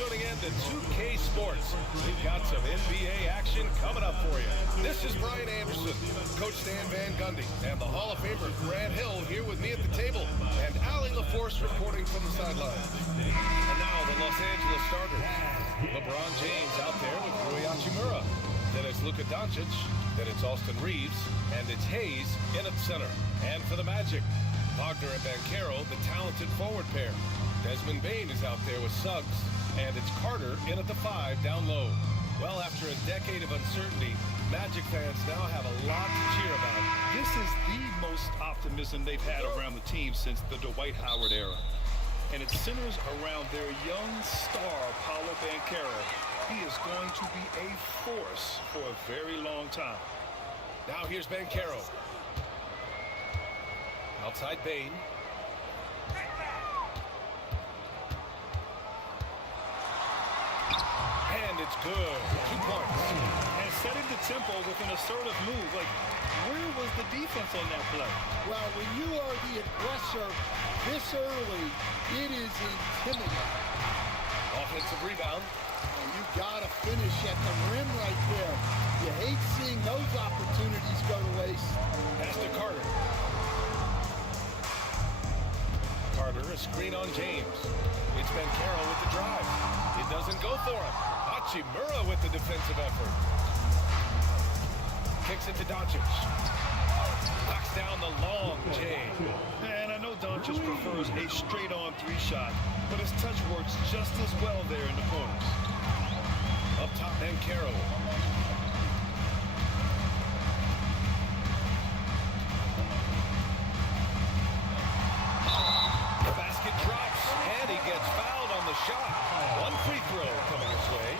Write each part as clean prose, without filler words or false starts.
Tuning in to 2K Sports. We've got some NBA action coming up for you. This is Brian Anderson, Coach Stan Van Gundy, and the Hall of Famer Grant Hill here with me at the table, and Allie LaForce reporting from the sideline. And now the Los Angeles starters. LeBron James out there with Rui Hachimura. Then it's Luka Doncic. Then it's Austin Reeves. And it's Hayes in at center. And for the Magic, Wagner and Banchero, the talented forward pair. Desmond Bane is out there with Suggs. And it's Carter in at the 5 down low. Well, after a decade of uncertainty, Magic fans now have a lot to cheer about. This is the most optimism they've had around the team since the Dwight Howard era. And it centers around their young star, Paolo Banchero. He is going to be a force for a very long time. Now here's Banchero. Outside Bane. And it's good. 2 points. And setting the tempo with an assertive move. Like, where was the defense on that play? Well, when you are the aggressor this early, it is intimidating. Offensive rebound. And you got to finish at the rim right there. You hate seeing those opportunities go to waste. Pass to Carter. Carter, a screen on James. It's Banchero with the drive. It doesn't go for him. Hachimura with the defensive effort. Kicks it to Doncic. Knocks down the long J. And I know Doncic prefers a straight-on 3-shot, but his touch works just as well there in the corners. Up top, Banchero. The basket drops, and he gets fouled on the shot. One free throw coming his way.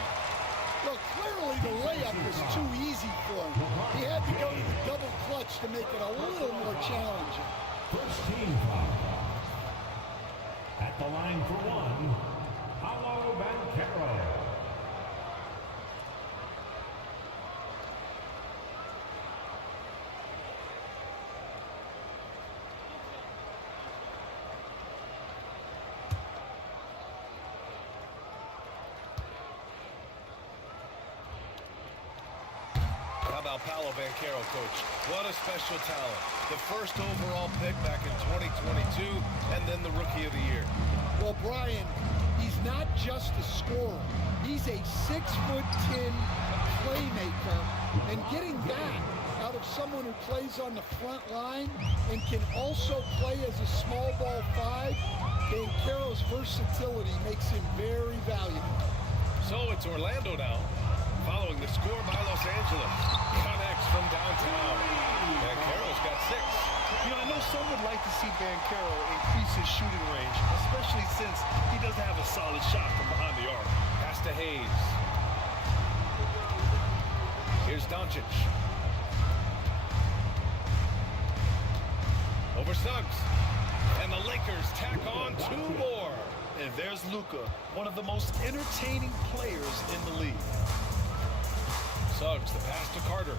Look, clearly the layup was too easy for him. He had to go to the double clutch to make it a little more challenging. First team foul. At the line for one, Paolo Banchero. How about Paolo Banchero, Coach? What a special talent. The first overall pick back in 2022, and then the Rookie of the Year. Well, Brian, he's not just a scorer. He's a 6'10" playmaker, and getting that out of someone who plays on the front line and can also play as a small ball 5, Banchero's versatility makes him very valuable. So it's Orlando now, following the score by Los Angeles. Connects from downtown. Banchero's got 6. You know, I know some would like to see Banchero increase his shooting range, especially since he doesn't have a solid shot from behind the arc. Pass to Hayes. Here's Doncic. Over Suggs. And the Lakers tack on 2 more. And there's Luka, one of the most entertaining players in the league. Suggs, the pass to Carter.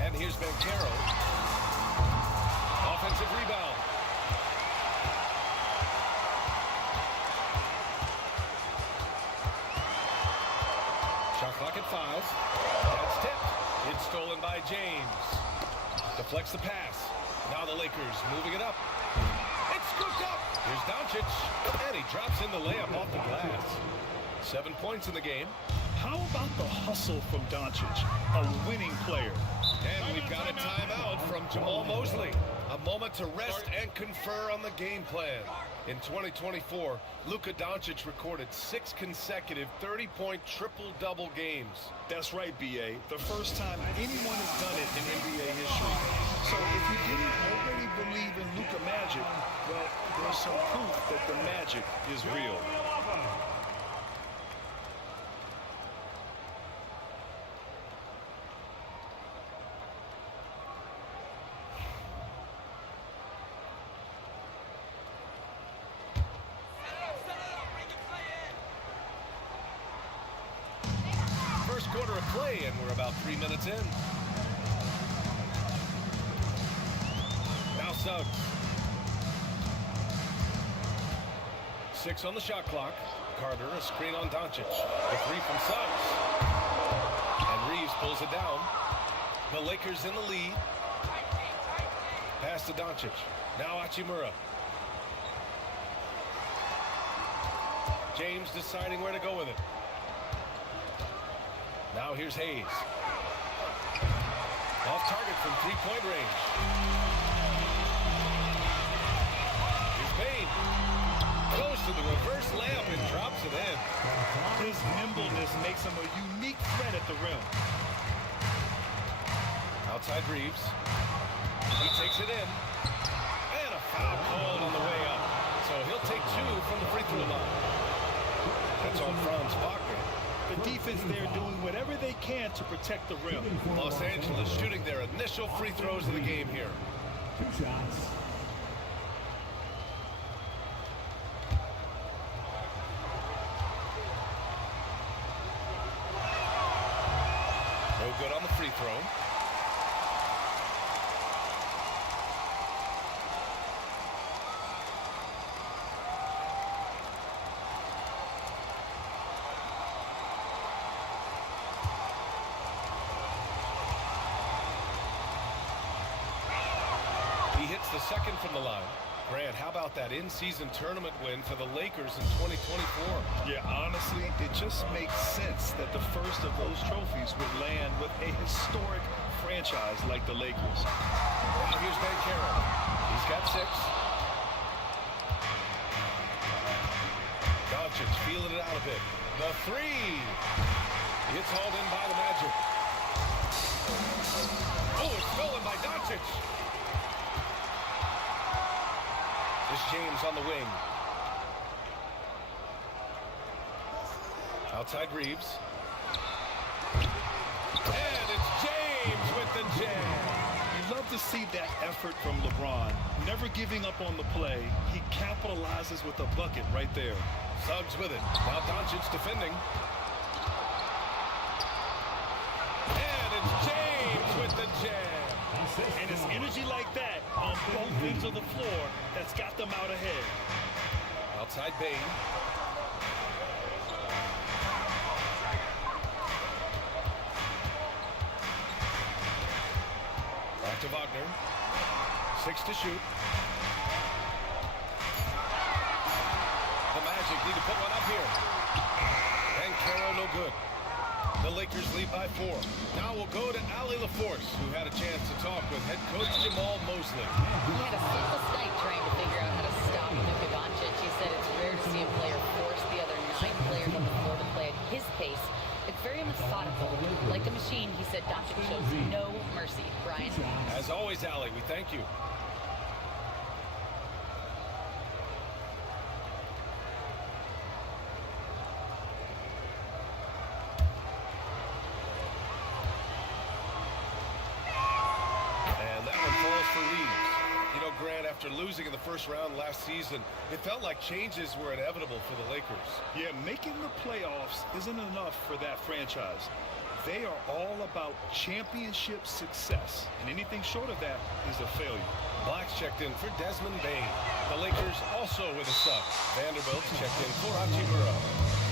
And here's Banchero. Offensive rebound. Shot clock at 5. That's tipped. It's stolen by James. Deflects the pass. Now the Lakers moving it up. It's scooped up. Here's Doncic. And he drops in the layup off the glass. 7 points in the game. How about the hustle from Doncic, a winning player? And we've got a timeout from Jamal Mosley. A moment to rest and confer on the game plan. In 2024, Luka Doncic recorded 6 consecutive 30-point triple-double games. That's right, B.A. The first time anyone has done it in NBA history. So if you didn't already believe in Luka magic, well, there's some proof that the magic is real. First quarter of play, and we're about 3 minutes in. Now Suggs. 6 on the shot clock. Carter, a screen on Doncic. The 3 from Suggs. And Reeves pulls it down. The Lakers in the lead. Pass to Doncic. Now Hachimura. James deciding where to go with it. Now here's Hayes. Off target from 3-point range. Here's Payne. Goes to the reverse layup and drops it in. His nimbleness makes him a unique threat at the rim. Outside Reeves. He takes it in. And a foul called on the way up. So he'll take 2 from the free throw line. That's on Franz Wagner. The defense there doing whatever they can to protect the rim. Los Angeles shooting their initial free throws of the game here. 2 shots. No good on the free throw. The second from the line. Grant, how about that in-season tournament win for the Lakers in 2024? Yeah, honestly, it just makes sense that the first of those trophies would land with a historic franchise like the Lakers. Now here's Banchero. He's got 6. Doncic feeling it out a bit. The 3. It's hauled in by the Magic. Oh, it's stolen by Doncic. This James on the wing. Outside Reeves. And it's James with the jam. You love to see that effort from LeBron. Never giving up on the play. He capitalizes with a bucket right there. Suggs with it. Now Doncic defending. And it's James with the jam. And it's energy like that on both ends of the floor that's got them out ahead. Outside Bain. Back to Wagner. 6 to shoot. The Magic need to put one up here. And Caro no good. The Lakers lead by 4. Now we'll go to Allie LaForce, who had a chance to talk with head coach Jamal Mosley. He had a sleepless night trying to figure out how to stop Luka Doncic. He said it's rare to see a player force the other 9 players on the floor to play at his pace. It's very methodical. Like a machine, he said Doncic shows no mercy. Brian. As always, Allie, we thank you. Grant, after losing in the first round last season, it felt like changes were inevitable for the Lakers. Yeah, making the playoffs isn't enough for that franchise. They are all about championship success, and anything short of that is a failure. Black's checked in for Desmond Bain. The Lakers also with a sub. Vanderbilt's checked in for Hachimura.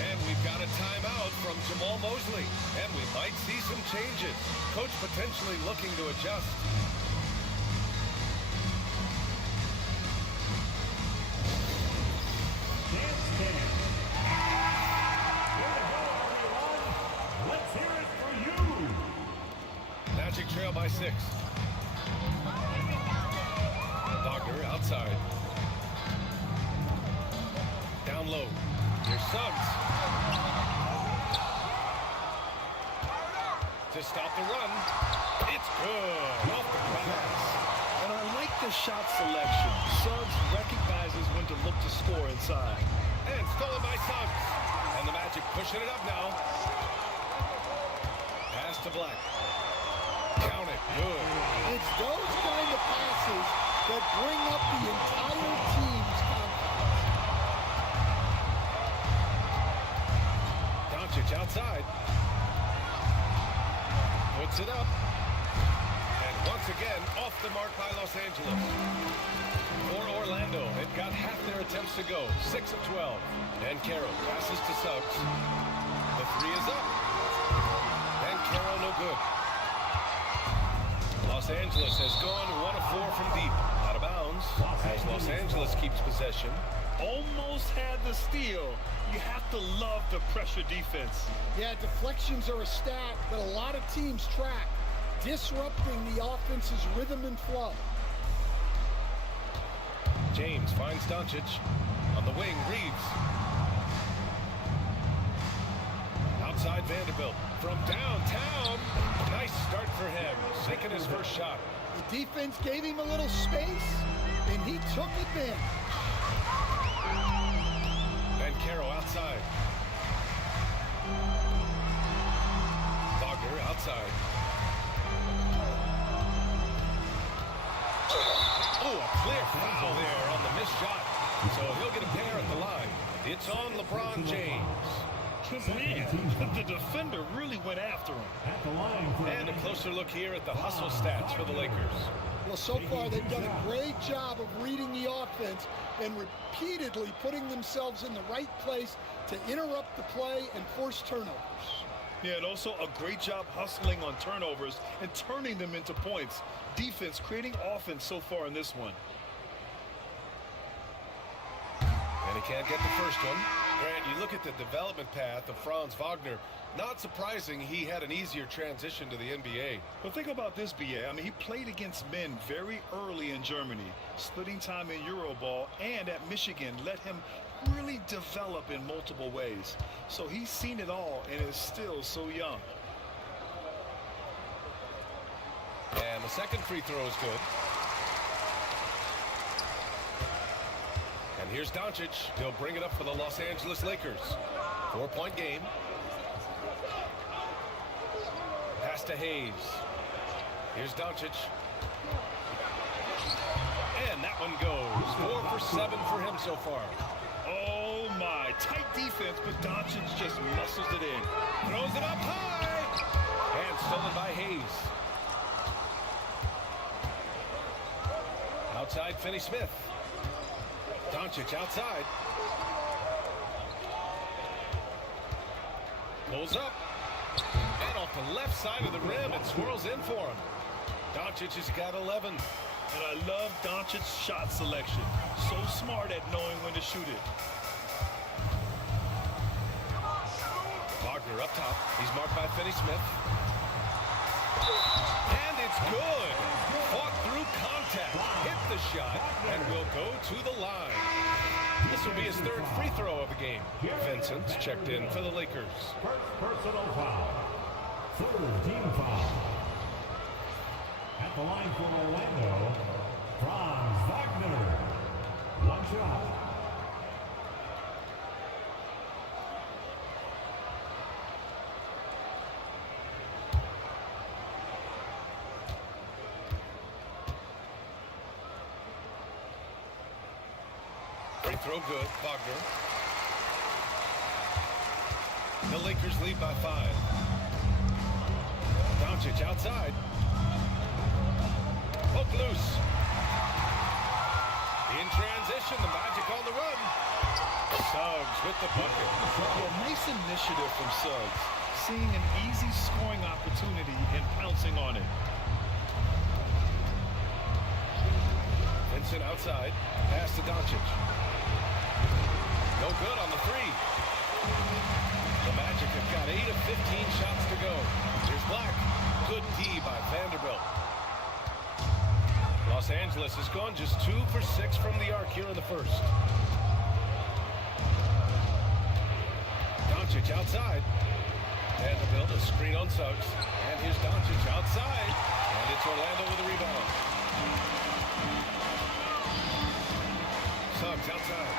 And we've got a timeout from Jamal Mosley. And we might see some changes. Coach potentially looking to adjust. Magic trail by 6. 6. Wagner outside. Down low. Here's Suggs. To stop the run. It's good. Off the pass. And I like the shot selection. Suggs recognizes when to look to score inside. And stolen by Suggs. And the Magic pushing it up now. Pass to Black. Count it. Good. It's those kind of passes that bring up the entire team's confidence. Doncic outside. Puts it up. And once again, off the mark by Los Angeles. For Orlando, they've got half their attempts to go. 6 of 12. And Carroll passes to Suggs. The 3 is up. And Carroll no good. Los Angeles has gone 1 of 4 from deep. Out of bounds as Los Angeles keeps possession. Almost had the steal. You have to love the pressure defense. Yeah, deflections are a stat that a lot of teams track, disrupting the offense's rhythm and flow. James finds Doncic. On the wing, Reeves. Outside Vanderbilt. From downtown. Nice start for him. Sinking his first shot. The defense gave him a little space, and he took advantage. And Carroll outside. Wagner outside. Oh, a clear foul there on the missed shot. So he'll get a pair at the line. It's on LeBron James. Man, the defender really went after him. At the line for And a closer look here at the hustle stats for the Lakers. Well, so far they've done a great job of reading the offense and repeatedly putting themselves in the right place to interrupt the play and force turnovers. Yeah, and also a great job hustling on turnovers and turning them into points. Defense creating offense so far in this one. And he can't get the first one. Grant, you look at the development path of Franz Wagner. Not surprising he had an easier transition to the NBA. But think about this, BA. I mean, he played against men very early in Germany, splitting time in Euroball, and at Michigan let him really develop in multiple ways. So he's seen it all and is still so young. And the second free throw is good. And here's Doncic. He'll bring it up for the Los Angeles Lakers. 4-point game. Pass to Hayes. Here's Doncic. And that one goes. 4 for 7 for him so far. Oh my, tight defense, but Doncic just muscles it in. Throws it up high. And stolen by Hayes. Outside Finney-Smith. Doncic outside. Pulls up. And off the left side of the rim, it swirls in for him. Doncic has got 11. And I love Doncic's shot selection. So smart at knowing when to shoot it. Wagner up top. He's marked by Finney-Smith. And it's good. Fought through contact. Hit the shot and will go to the line. This will be his third free throw of the game. Vincent's checked in for the Lakers. first personal foul. Third team foul. At the line for Orlando, Franz Wagner. One shot. Free throw good. Wagner. The Lakers lead by 5. Doncic outside. Poke loose. In transition, the Magic on the run. Suggs with the bucket. Well, nice initiative from Suggs. Seeing an easy scoring opportunity and pouncing on it. Vincent outside. Pass to Doncic. No good on the 3. The Magic have got 8 of 15 shots to go. Here's Black. Good D by Vanderbilt. Los Angeles has gone just 2 for 6 from the arc here in the first. Doncic outside. And to build a screen on Suggs. And here's Doncic outside. And it's Orlando with a rebound. Suggs outside.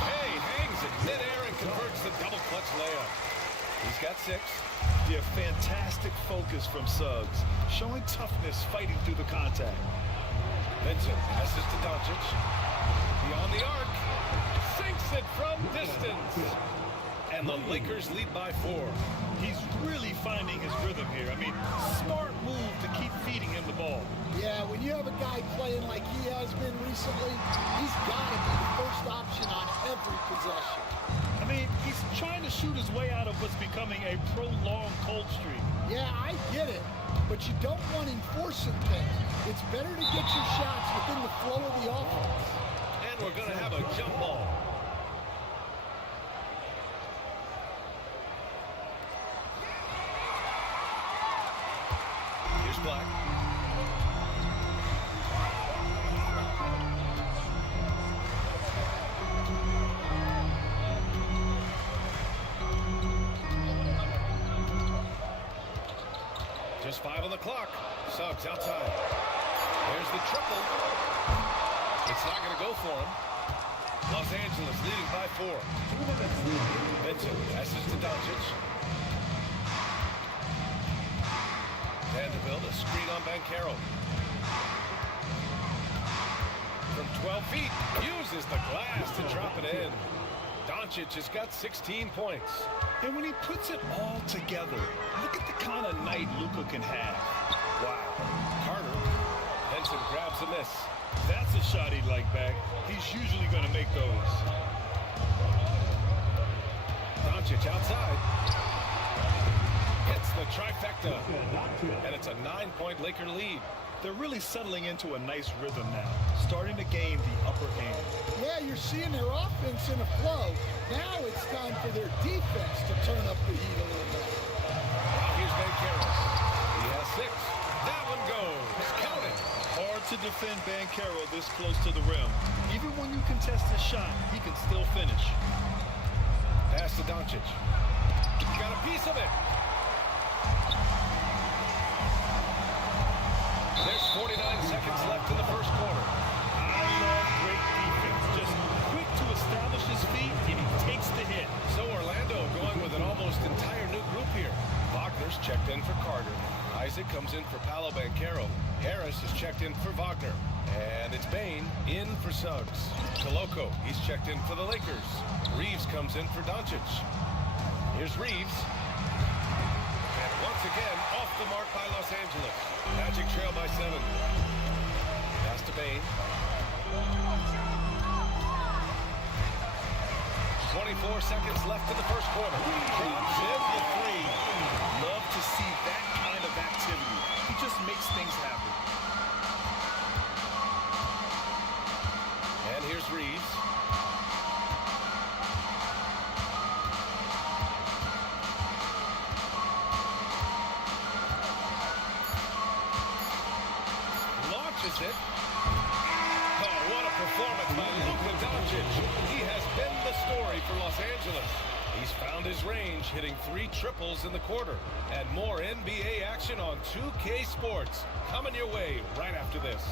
Hey, hangs it midair and converts the double clutch layup. He's got 6. Yeah, fantastic focus from Suggs. Showing toughness, fighting through the contact. Vincent passes to Doncic. Beyond the arc. Sinks it from distance. And the Lakers lead by 4. He's really finding his rhythm here. I mean, smart move to keep feeding him the ball. Yeah, when you have a guy playing like he has been recently, he's got to be the first option on every possession. I mean, he's trying to shoot his way out of what's becoming a prolonged cold streak. Yeah, I get it, but you don't want him forcing things. It's better to get your shots within the flow of the offense. And we're going to have a jump ball. Here's Black. Just 5 on the clock. Suggs outside. There's the triple. It's not going to go for him. Los Angeles leading by 4. Vincent passes to Doncic. Vanderbilt, a screen on Banchero. From 12 feet, uses the glass to drop it in. Doncic has got 16 points. And when he puts it all together, look at the kind of night Luka can have. Wow. Carter. Benson grabs a miss. That's a shot he'd like back. He's usually going to make those. Doncic outside. Hits the trifecta. And it's a 9-point Laker lead. They're really settling into a nice rhythm now, starting to gain the upper hand. Yeah, you're seeing their offense in a flow. Now it's time for their defense to turn up the heat a little bit. Now here's Banchero. He has 6. That one goes. Count it. Hard to defend Banchero this close to the rim. Even when you contest his shot, he can still finish. Pass to Doncic. Got a piece of it. There's 49 seconds left in the first quarter. I love great defense. Just quick to establish his feet, and he takes the hit. So Orlando going with an almost entire new group here. Wagner's checked in for Carter. Isaac comes in for Paolo Banchero. Harris is checked in for Wagner. And it's Bain in for Suggs. Koloko, he's checked in for the Lakers. Reeves comes in for Doncic. Here's Reeves. And once again, off the mark by Los Angeles. Magic trail by 7. Pass to Bain. 24 seconds left in the first quarter. Drops in the 3. Love to see that kind of activity. He just makes things happen. And here's Reeves. Launches it. Oh, what a performance by Luka Doncic. He has been the story for Los Angeles. He's found his range, hitting 3 triples in the quarter. And more NBA action on 2K Sports. Coming your way right after this.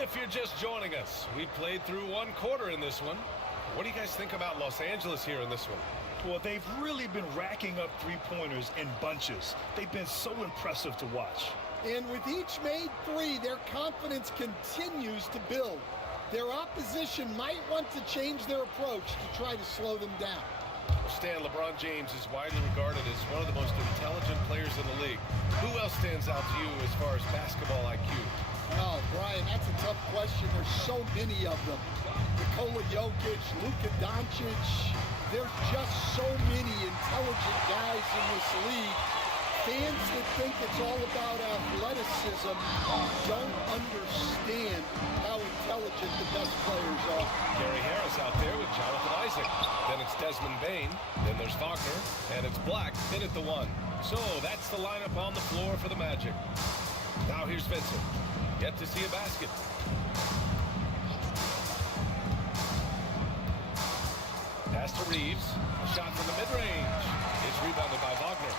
If you're just joining us, we played through 1 quarter in this one. What do you guys think about Los Angeles here in this one? Well, they've really been racking up 3-pointers in bunches. They've been so impressive to watch. And with each made 3, their confidence continues to build. Their opposition might want to change their approach to try to slow them down. Stan, LeBron James is widely regarded as one of the most intelligent players in the league. Who else stands out to you as far as basketball IQ? Oh, Brian, that's a tough question. There's so many of them. Nikola Jokic, Luka Doncic. There's just so many intelligent guys in this league. Fans that think it's all about athleticism don't understand how intelligent the best players are. Gary Harris out there with Jonathan Isaac. Then it's Desmond Bain. Then there's Wagner. And it's Black in at the 1. So that's the lineup on the floor for the Magic. Now here's Vincent. Yet to see a basket. Pass to Reeves. A shot from the mid-range. It's rebounded by Wagner.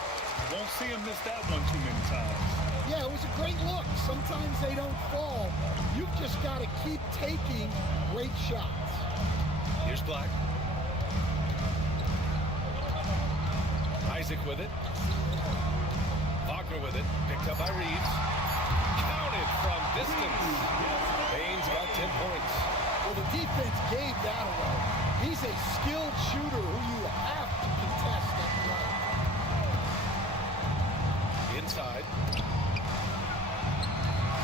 Won't see him miss that one too many times. Yeah, it was a great look. Sometimes they don't fall. You've just got to keep taking great shots. Here's Black. Isaac with it. Wagner with it. Picked up by Reeves. Counted from distance. Baines got 10 points. Well, the defense gave that away. He's a skilled shooter who you have to contest that play. Inside.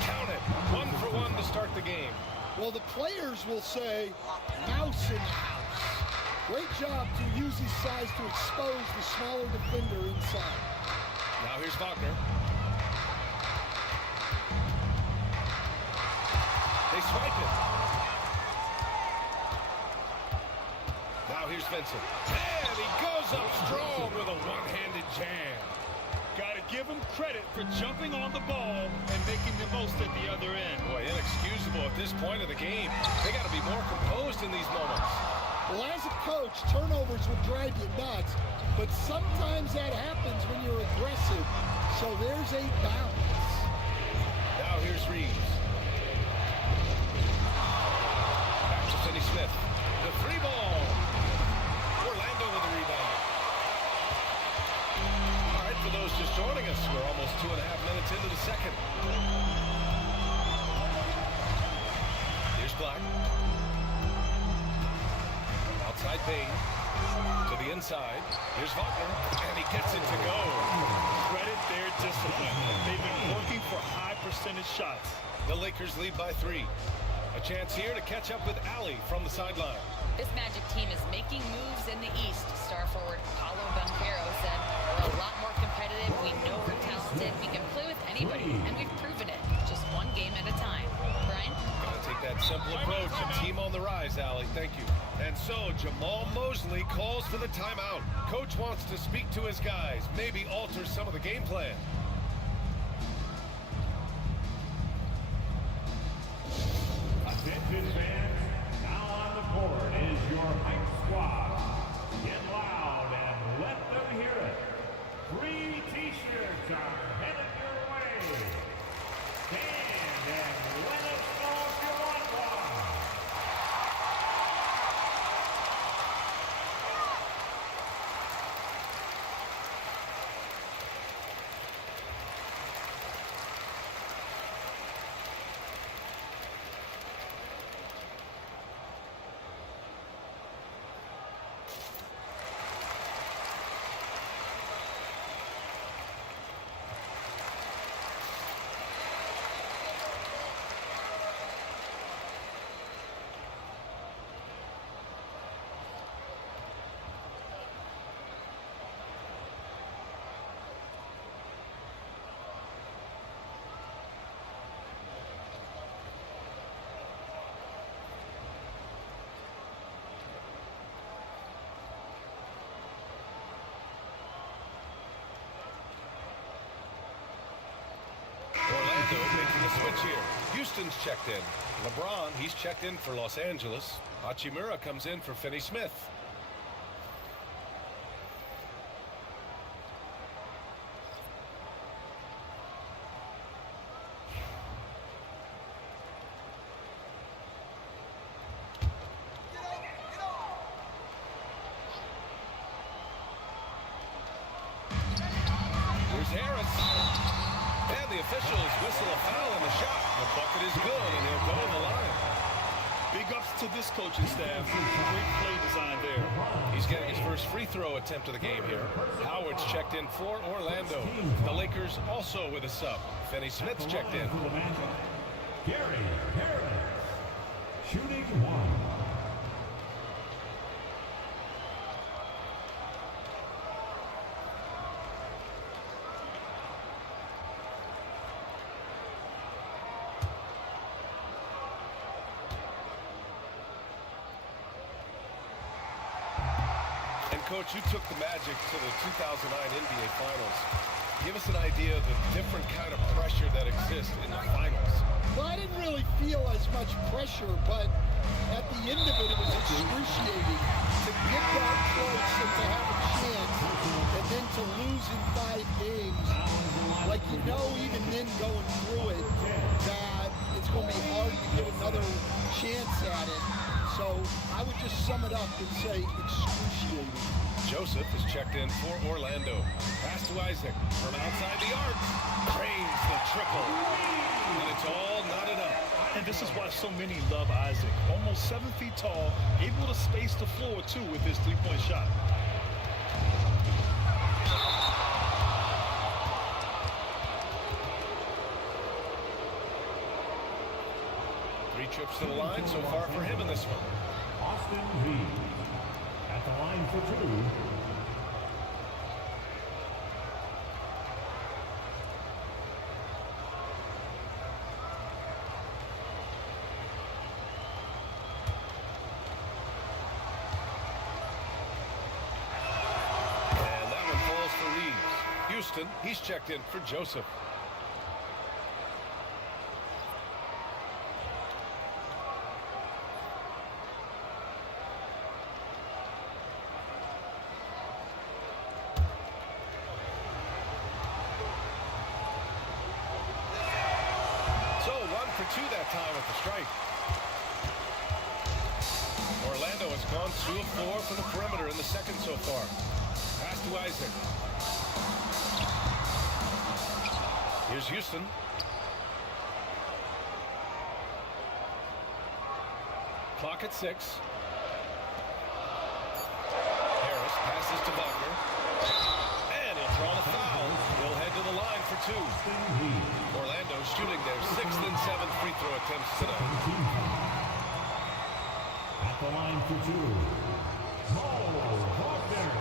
Count it. 1 for 1 to start the game. Well, the players will say, mouse in the house. Great job to use his size to expose the smaller defender inside. Now here's Wagner. They swipe it. Now here's Vincent. And he goes up strong with a one-handed jam. Got to give him credit for jumping on the ball and making the most at the other end. Boy, inexcusable at this point of the game. They got to be more composed in these moments. Well, as a coach, turnovers will drive you nuts, but sometimes that happens when you're aggressive. So there's a balance. Now here's Reeves. Back to Finney Smith. The 3 ball. Orlando with the rebound. All right, for those just joining us, we're almost 2.5 minutes into the second. Here's Black. Outside Bain. To the inside. Here's Wagner. And he gets it to go. Credit their discipline. They've been working for high percentage shots. The Lakers lead by 3. A chance here to catch up with Allie from the sideline. This Magic team is making moves in the East. Star forward Paolo Banchero said, we're a lot more competitive. We know we're talented. We can play with anybody, and we've proven it. Just one game at a time. Brian? Gotta take that simple approach. A team on the rise, Allie. Thank you. And so Jamal Mosley calls for the timeout. Coach wants to speak to his guys, maybe alter some of the game plan. Attention fans, now on the court is your hype squad. Get loud and let them hear it. Free t-shirts are headed your way. Stand and let us know if you want one. Orlando making a switch here. Houston's checked in. LeBron, he's checked in for Los Angeles. Hachimura comes in for Finney Smith. Here's Harris. And the officials whistle a foul on the shot. The bucket is good, and he'll go to the line. Big ups to this coaching staff. Great play design there. He's getting his first free throw attempt of the game here. Howard's checked in for Orlando. The Lakers also with a sub. Finney Smith's checked in. Gary Harris, shooting 1. Coach, you took the Magic to the 2009 NBA Finals. Give us an idea of the different kind of pressure that exists in the finals. Well, I didn't really feel as much pressure, but at the end of it, it was excruciating to get that close and to have a chance, and then to lose in 5 games. Like, you know, even then going through it, that it's going to be hard to get another chance at it. So I would just sum it up and say excruciating. Joseph is checked in for Orlando. Pass to Isaac from outside the arc. Drains the triple. And it's all knotted up. And this is why so many love Isaac. Almost 7 feet tall, able to space the floor too with his three-point shot. Three trips to the line so far for him in this one. Austin Reeves at the line for 2. And that one falls for Reeves. Houston, he's checked in for Joseph. For 2 that time at the strike. Orlando has gone 2 of 4 from the perimeter in the second so far. Pass to Isaac. Here's Houston. Clock at 6. Harris passes to Wagner. And he'll draw the foul. He'll head to the line for 2. Orlando shooting their 6th and 7th free throw attempts tonight. At the line for 2, Wagner.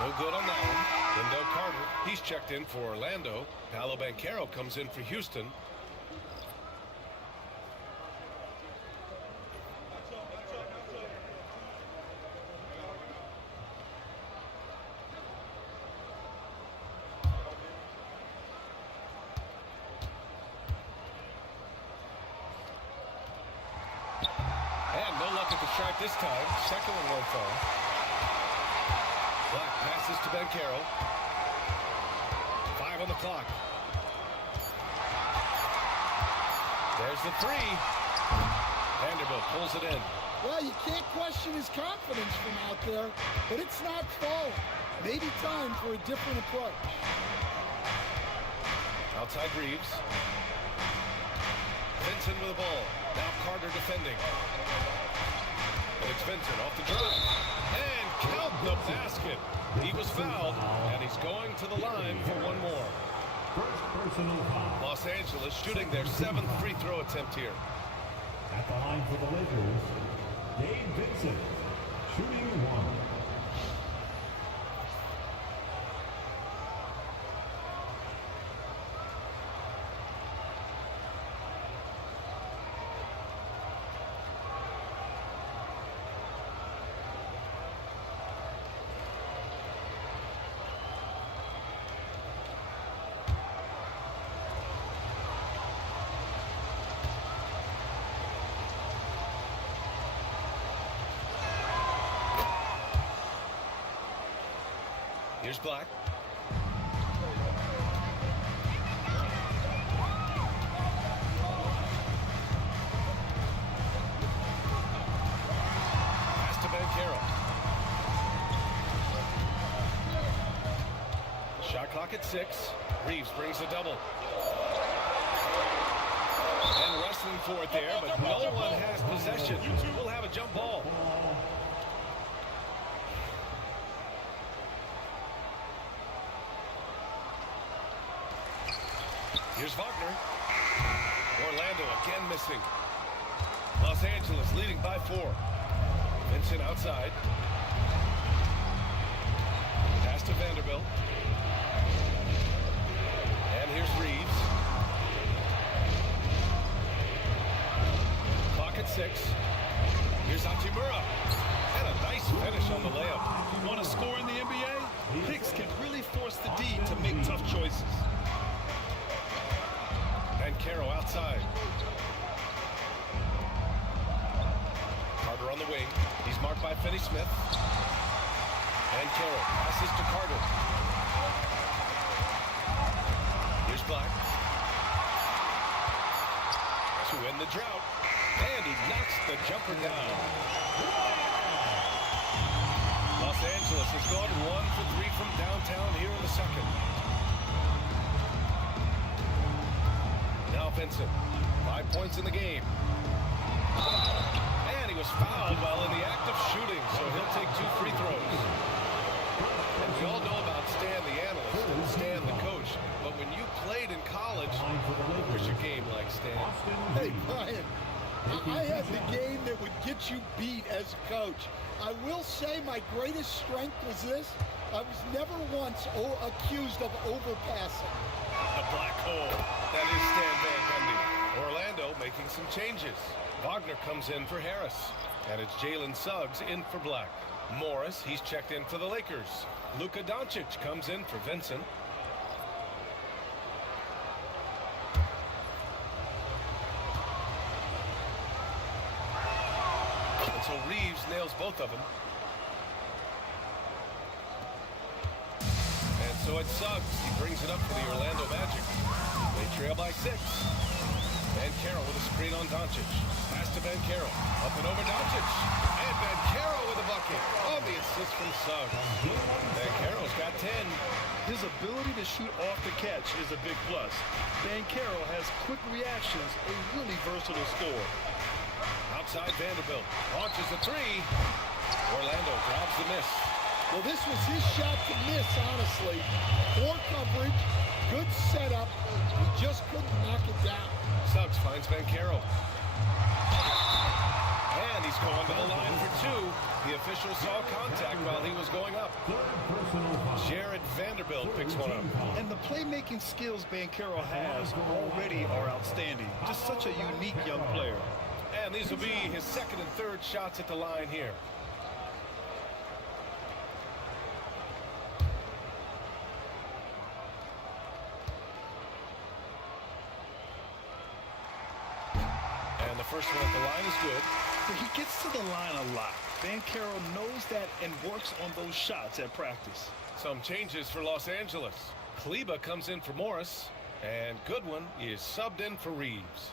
No good on that one. Wendell Carter, he's checked in for Orlando. Paolo Banchero comes in for Houston. And no luck at the stripe this time. Second one won't fall. Black passes to Banchero. 5 on the clock. There's the 3. Vanderbilt pulls it in. Well, you can't question his confidence from out there, but it's not falling. Maybe time for a different approach. Outside Reeves. Vincent with the ball. Now Carter defending. And it's Vincent off the drive. And count the basket. He was fouled, and he's going to the line for one more. First personal foul. Los Angeles shooting their 7th free throw attempt here. At the line for the Lakers, Gabe Vincent, shooting 1. Here's Black. Pass to Banchero. Shot clock at 6. Reeves brings a double. And wrestling for it there, but no one has possession. We'll have a jump ball. Here's Wagner. Orlando again missing. Los Angeles leading by 4. Vincent outside. Pass to Vanderbilt. And here's Reeves. Clock at 6. Here's Hachimura. And a nice finish on the layup. Want to score in the NBA? Hicks can really force the D to make tough choices. Caro outside. Carter on the wing. He's marked by Finney-Smith. And Caro passes to Carter. Here's Black. To end the drought. And he knocks the jumper down. Los Angeles has gone 1 for 3 from downtown here in the second. Now Vincent, 5 points in the game. And he was fouled while in the act of shooting, so he'll take 2 free throws. And we all know about Stan the analyst and Stan the coach, but when you played in college, what was your game like, Stan? Hey, Brian, I had the game that would get you beat as a coach. I will say my greatest strength was this. I was never once accused of overpassing. The black hole. That is Stan Van Gundy. Orlando making some changes. Wagner comes in for Harris. And it's Jalen Suggs in for Black. Morris, he's checked in for the Lakers. Luka Doncic comes in for Vincent. And so Reeves nails both of them. And so it's Suggs. He brings it up for the Orlando Magic. They trail by 6. Bancaro with a screen on Doncic. Pass to Bancaro. Up and over Doncic. And Bancaro with a bucket. Oh, the assist from Suggs. Bancaro's got 10. His ability to shoot off the catch is a big plus. Bancaro has quick reactions, a really versatile scorer. Outside Vanderbilt. Launches a 3. Orlando grabs the miss. Well, this was his shot to miss, honestly. Poor coverage, good setup. He just couldn't knock it down. Suggs finds Bancaro. And he's going to the line for 2. The official saw contact while he was going up. Jared Vanderbilt picks one up. And the playmaking skills Bancaro has already are outstanding. Just such a unique young player. And these will be his second and third shots at the line here. And the first one at the line is good. But he gets to the line a lot. Bancaro knows that and works on those shots at practice. Some changes for Los Angeles. Kleba comes in for Morris. And Goodwin is subbed in for Reeves.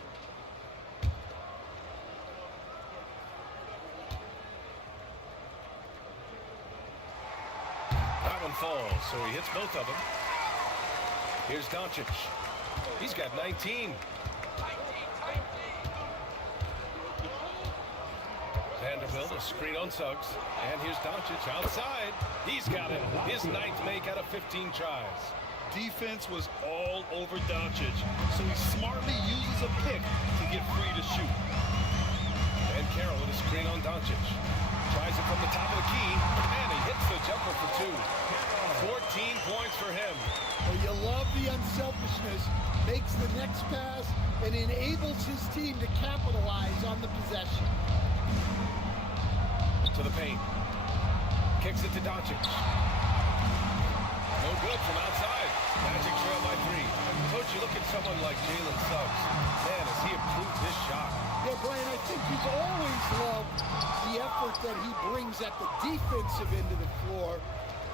That one falls, so he hits both of them. Here's Doncic. He's got 19. Vanderbilt, a screen on Suggs. And here's Doncic outside. He's got it. His 9th make out of 15 tries. Defense was all over Doncic, so he smartly uses a pick to get free to shoot. And Carroll with a screen on Doncic. Tries it from the top of the key, and he hits the jumper for 2. 14 points for him. Well, you love the unselfishness. Makes the next pass and enables his team to capitalize on the possession. To the paint. Kicks it to Doncic. No good from outside. Magic trail by 3. Coach, you look at someone like Jalen Suggs. Man, has he improved his shot. Yeah, Brian, I think you've always loved the effort that he brings at the defensive end of the floor.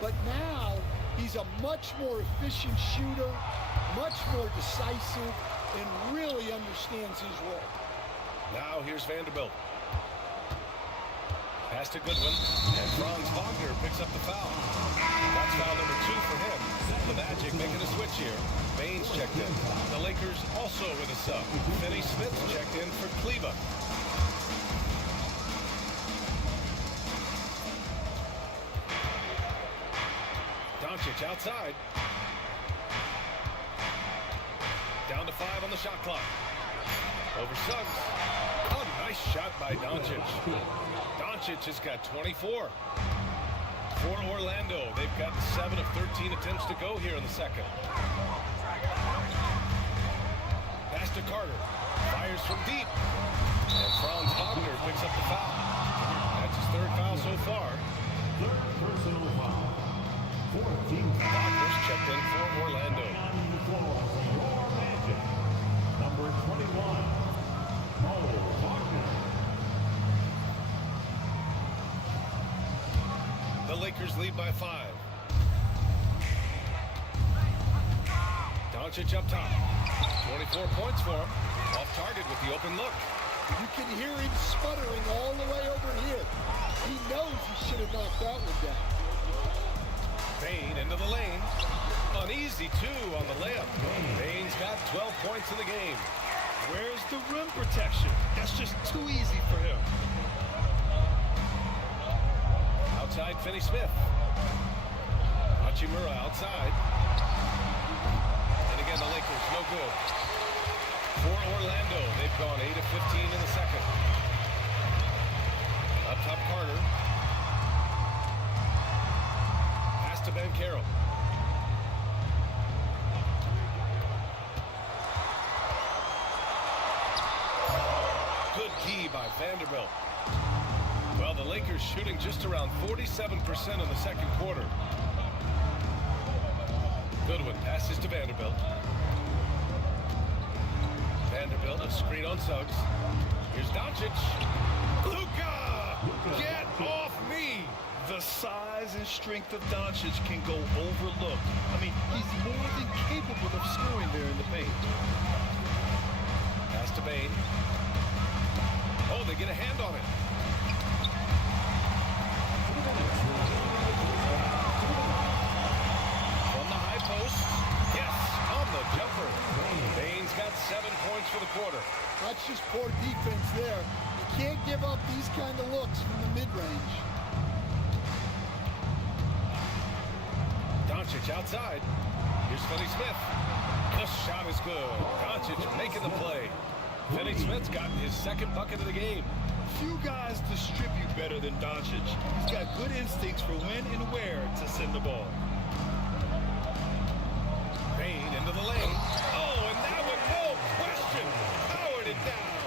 But now, he's a much more efficient shooter, much more decisive, and really understands his role. Now here's Vanderbilt. Pass to Goodwin, and Franz Wagner picks up the foul. That's foul number 2 for him. The Magic making a switch here. Baines checked in. The Lakers also with a sub. Finney Smith checked in for Kleba. Doncic outside. Down to 5 on the shot clock. Over Suggs. Oh, nice shot by Doncic. Doncic has got 24. For Orlando, they've got 7 of 13 attempts to go here in the second. Pass to Carter. Fires from deep. And Franz Wagner picks up the foul. That's his 3rd foul so far. 3rd personal foul. 14. Wagner's checked in for Orlando. On the floor for your Magic, number 21, Wagner. The Lakers lead by 5. Doncic up top. 24 points for him. Off target with the open look. You can hear him sputtering all the way over here. He knows he should have knocked that one down. Bain into the lane. Uneasy, too, on the layup. Bain's got 12 points in the game. Where's the rim protection? That's just too easy for him. Outside, Finney Smith. Hachimura outside. And again, the Lakers, no good. For Orlando, they've gone 8 of 15 in the second. Up top, Carter. Pass to Banchero. Good key by Vanderbilt. Well, the Lakers shooting just around 47% in the second quarter. Goodwin passes to Vanderbilt. Vanderbilt, a screen on Suggs. Here's Doncic. Luka! Get off me! The size and strength of Doncic can go overlooked. I mean, he's more than capable of scoring there in the paint. Pass to Bain. Oh, they get a hand on it. From the high post. Yes, on the jumper. Bain's got 7 points for the quarter. That's just poor defense there. You can't give up these kind of looks from the mid-range. Doncic outside. Here's Finney Smith. The shot is good. Doncic making the play. Finney Smith's gotten his 2nd bucket of the game. Few guys distribute better than Doncic. He's got good instincts for when and where to send the ball. Bain into the lane. Oh, and that one, no question, powered it down.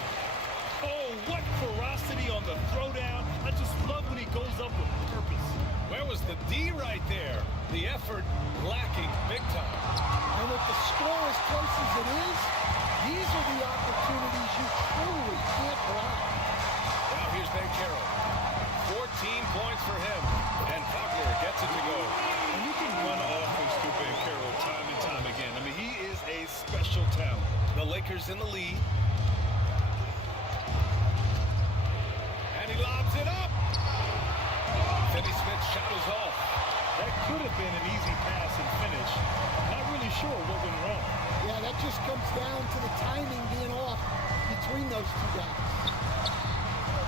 Oh, what ferocity on the throwdown. I just love when he goes up with purpose. Where was the D right there? The effort lacking big time. And with the score as close as it is, these are the opportunities you truly can't block. Now here's Banchero. 14 points for him. And Wagner gets it to go. And you can run offense through Banchero time and time again. I mean, he is a special talent. The Lakers in the lead. And he lobs it up. Finney Smith's shot is off. That could have been an easy pass and finish. Not really sure what went wrong. Yeah, that just comes down to the timing being off between those two guys.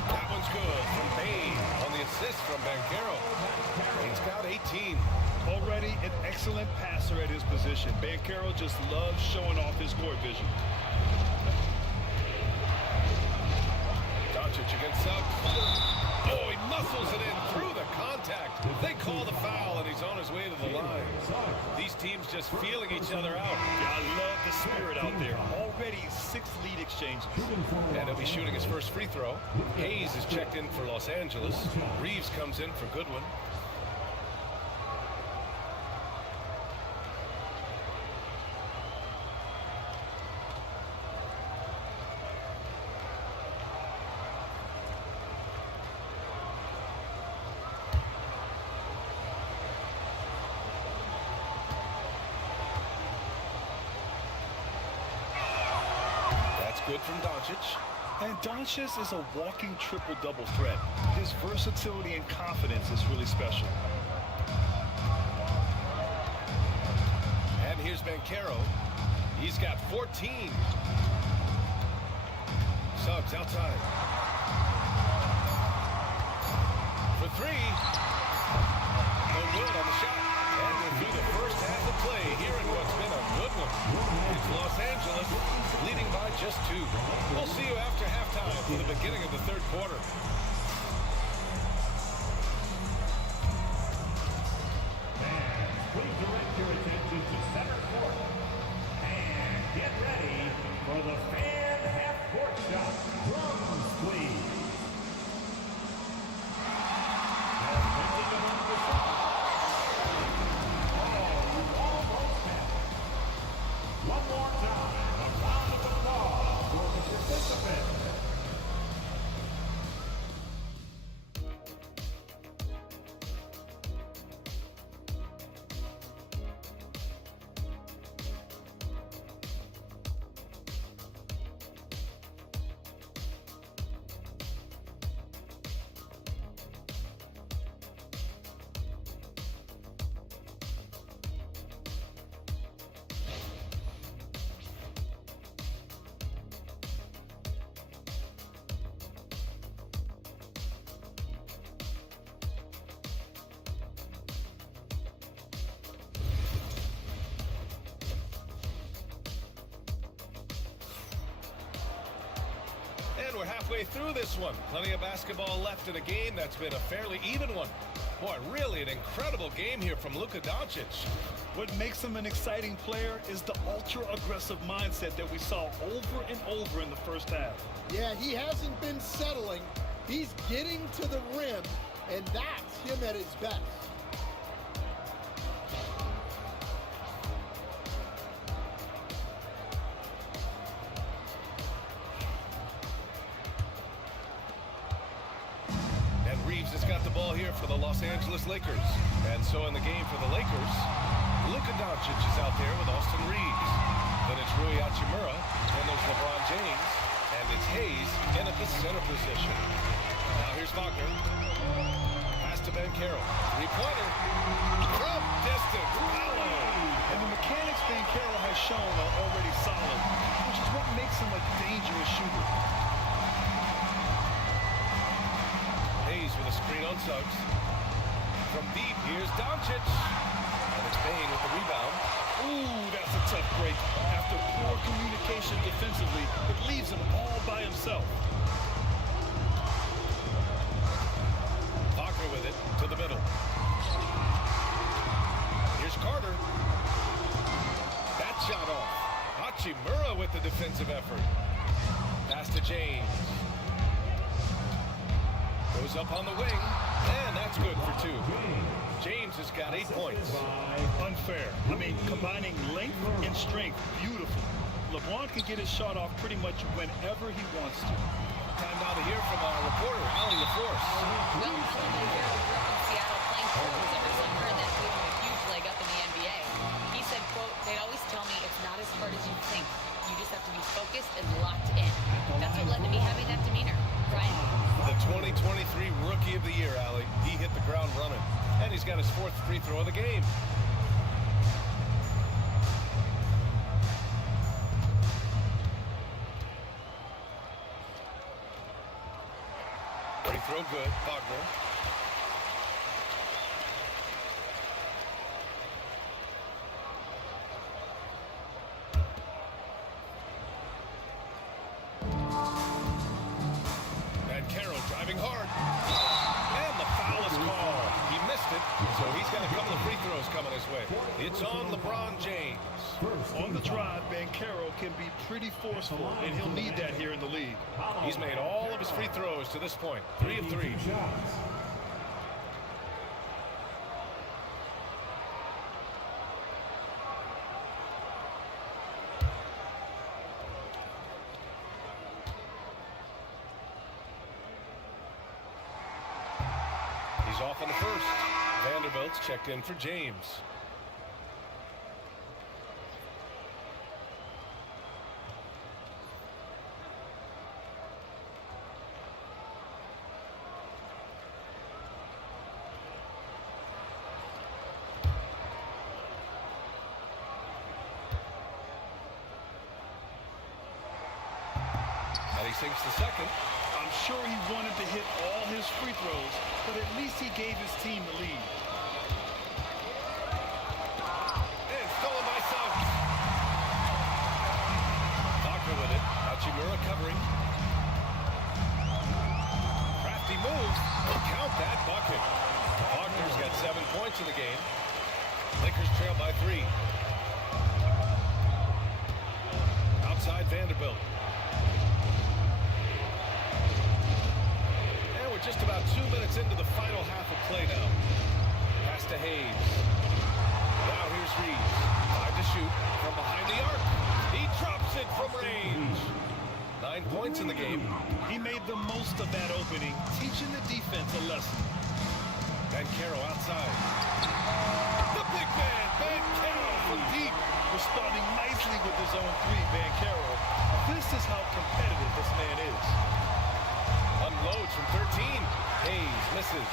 That one's good from Bain on the assist from Banchero. Bain's got 18. Already an excellent passer at his position. Banchero just loves showing off his court vision. Doncic against Suggs. Oh, he muscles it in through the contact. They call the foul, and he's on his way to the line. These teams just feeling each other out. Yeah, I love the spirit out there. Already 6 lead exchanges. And he'll be shooting his first free throw. Hayes is checked in for Los Angeles. Reeves comes in for Goodwin. Good from Doncic. And Doncic is a walking triple-double threat. His versatility and confidence is really special. And here's Banchero. He's got 14. Suggs outside. For three. No good on the shot. And we're through the first half of play here in what's been a good one. It's Los Angeles leading by just 2. We'll see you after halftime for the beginning of the third quarter. Fans, please direct your attention to center court. And get ready for the fan half-court shot. Drums, please. And picking it up the shot. Oh, you almost had it. One more time. A round of applause for the participants. And we're halfway through this one. Plenty of basketball left in a game that's been a fairly even one. Boy, really an incredible game here from Luka Doncic. What makes him an exciting player is the ultra-aggressive mindset that we saw over and over in the first half. Yeah, he hasn't been settling. He's getting to the rim, and that's him at his best. And Reeves has got the ball here for the Los Angeles Lakers. And so in the game for the Lakers, Luka Doncic is out there with Austin Reeves. Then it's Rui Hachimura. Then there's LeBron James. And it's Hayes in at the center position. Now here's Wagner. Pass to Banchero. Three-pointer. From distance. Paolo. And the mechanics Banchero has shown are already solid, which is what makes him a dangerous shooter. Hayes with a screen on Suggs. From deep, here's Doncic. And it's Bane with the rebound. Ooh, that's a tough break. After poor communication defensively, it leaves him all by himself. Wagner with it to the middle. Here's Carter. That shot off. Hachimura with the defensive effort. Pass to James. Goes up on the wing, and that's good for 2. James has got 8 points. Unfair. I mean, combining length and strength, beautiful. LeBron can get his shot off pretty much whenever he wants to. Time now to hear from our reporter, Allie LaForce. Well, Alan Banchero grew up in Seattle playing pros ever summer, and that gave him a huge leg up in the NBA. He said, quote, "They'd always tell me it's not as hard as you think. You just have to be focused and locked in." That's what led to me having that demeanor. Brian? The 2023 Rookie of the Year, Allie. He hit the ground running, and he's got his 4th free throw of the game. Free throw good. Wagner. Banchero driving hard. And the foul is called. He missed it, so he's got a couple of free throws coming his way. It's on LeBron James. On the drive, Banchero can be pretty forceful, and he'll need that here in the league. He's made all of his free throws to this point. 3 of 3. He's off on the first. Vanderbilt's checked in for James. he sinks the second. I'm sure he wanted to hit all his free throws, but at least he gave his team the lead. And stolen by South. Wagner with it. Hachimura covering. Crafty moves. Count that bucket. Wagner's got 7 points in the game. Lakers trail by 3. Outside Vanderbilt. And we're just about 2 minutes into the final half of play now. Pass to Hayes. Now here's Reeves. 5 to shoot from behind the arc. He drops it from range. 9 points in the game. He made the most of that opening, teaching the defense a lesson. Bancaro outside. The big man, Bancaro from deep. Responding nicely with his own three, Bancaro. This is how competitive this man is. Unloads from 13. Hayes misses.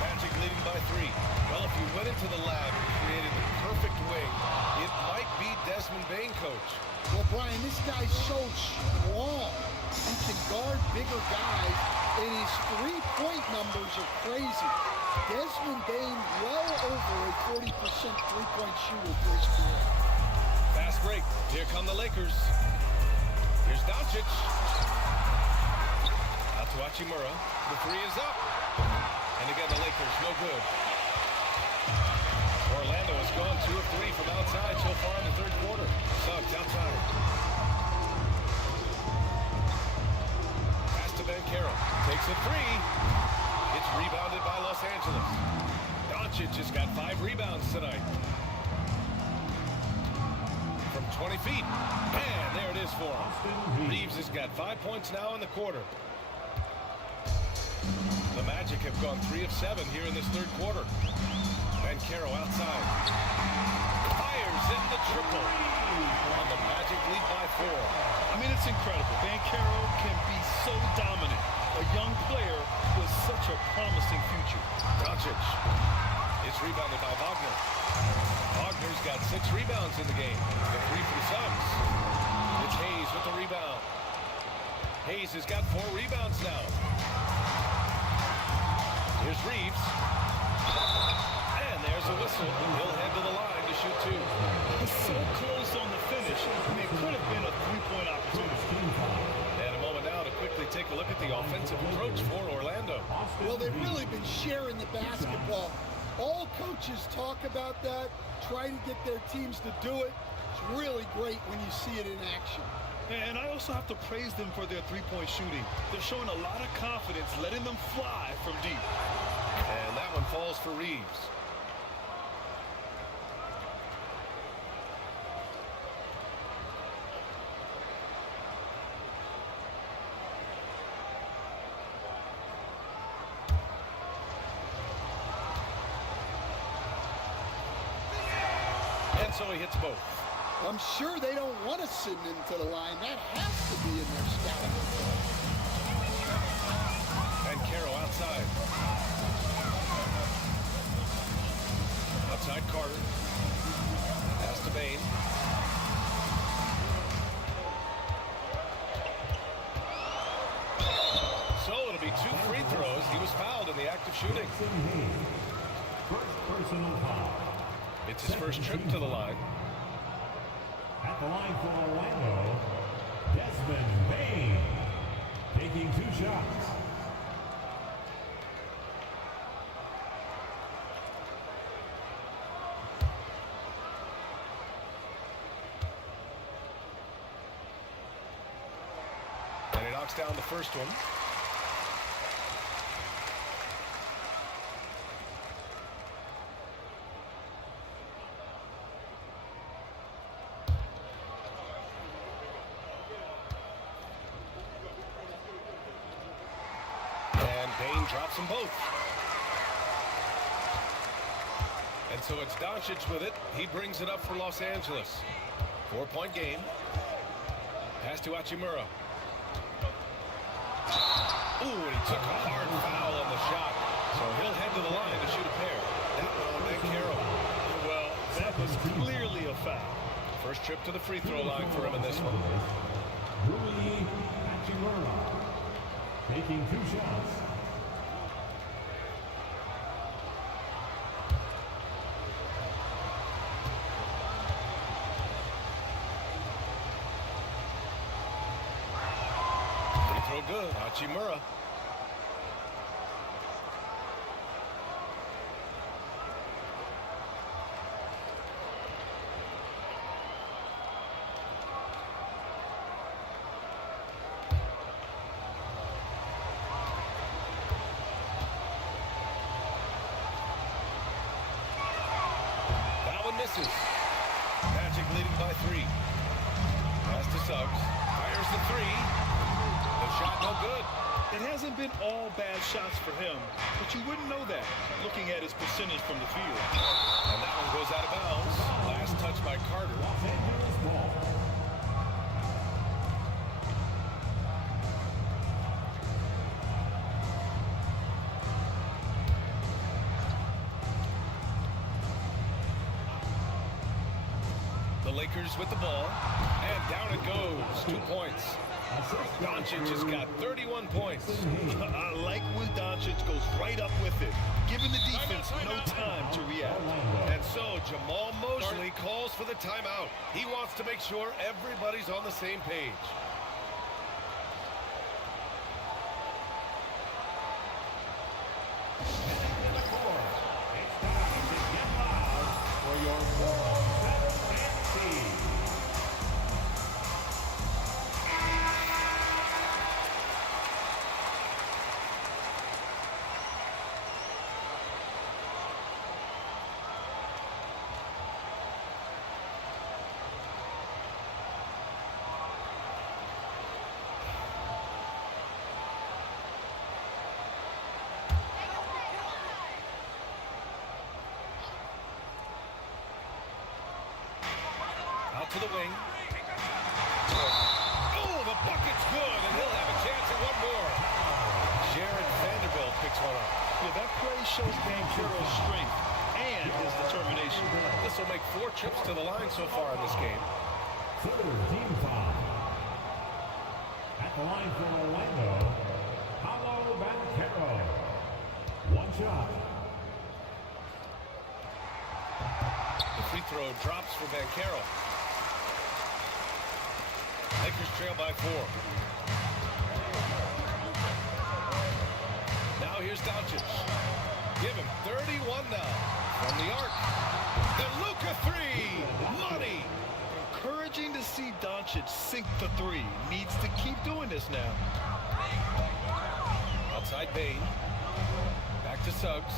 Magic leading by 3. Well, if you went into the lab and created the perfect wing, it might be Desmond Bane, coach. Well, Brian, this guy's so strong. He can guard bigger guys, and his three-point numbers are crazy. Desmond Bane well over a 40% three-point shooter for his career. Fast break. Here come the Lakers. Here's Doncic. Out to Hachimura. The 3 is up. And again, the Lakers, no good. Orlando has gone 2 of 3 from outside so far in the third quarter. Suggs outside. Pass to Bancaro. Takes a 3. It's rebounded by Los Angeles. Doncic has got 5 rebounds tonight. From 20 feet. And there it is for him. Reeves has got 5 points now in the quarter. The Magic have gone 3 of 7 here in this third quarter. Bancaro outside. Fires in the triple. And the Magic lead by 4. I mean, it's incredible. Bancaro can be so dominant. A young player with such a promising future. Doncic. It's rebounded by Wagner. Wagner's got 6 rebounds in the game. The 3 for the Suns. It's Hayes with the rebound. Hayes has got 4 rebounds now. Here's Reeves. And there's a whistle. He'll head to the line to shoot 2. He's so close on the finish. I mean, it could have been a three-point opportunity. And a moment now to quickly take a look at the offensive approach for Orlando. Well, they've really been sharing the basketball. All coaches talk about that, try to get their teams to do it. It's really great when you see it in action. And I also have to praise them for their three-point shooting. They're showing a lot of confidence, letting them fly from deep. And that one falls for Reeves. And so he hits both. I'm sure they don't want to send him to the line. That has to be in their scouting report. Bancaro outside. Outside Carter. Pass to Bane. So it'll be 2 free throws. He was fouled in the act of shooting. First personal foul. It's his first trip to the line. At the line for Orlando, Desmond Bane taking 2 shots. And he knocks down the first one. Bane drops them both. And so it's Doncic with it. He brings it up for Los Angeles. 4-point game. Pass to Hachimura. Ooh, and he took a hard foul on the shot. So he'll head to the line to shoot a pair. That one on Bancaro. Well, that was clearly a foul. First trip to the free throw line for him in this one. Rui taking 2 shots. Free throw good. Hachimura. Misses. Magic leading by 3. Pass to Suggs. Fires the 3. The shot no good. It hasn't been all bad shots for him, but you wouldn't know that looking at his percentage from the field. And that one goes out of bounds. Last touch by Carter. Los Angeles ball. Lakers with the ball, and down it goes. 2 points. Doncic has got 31 points. I like when Doncic goes right up with it, giving the defense no time to react. And so Jamal Mosley calls for the timeout. He wants to make sure everybody's on the same page. It's time to get loud for your 407 fantasy. Out to the wing. Oh, the bucket's good, and he'll have a chance at one more. Jared Vanderbilt picks one up. Yeah, that play shows Banchero's strength and his determination. This will make 4 trips to the line so far in this game. Third team foul. At the line for Orlando, Paolo Banchero. 1 shot. The free throw drops for Banchero. Lakers trail by 4. Now here's Doncic. Give him 31 now. From the arc. The Luka 3. Money. Encouraging to see Doncic sink the 3. Needs to keep doing this now. Outside Bain. Back to Suggs.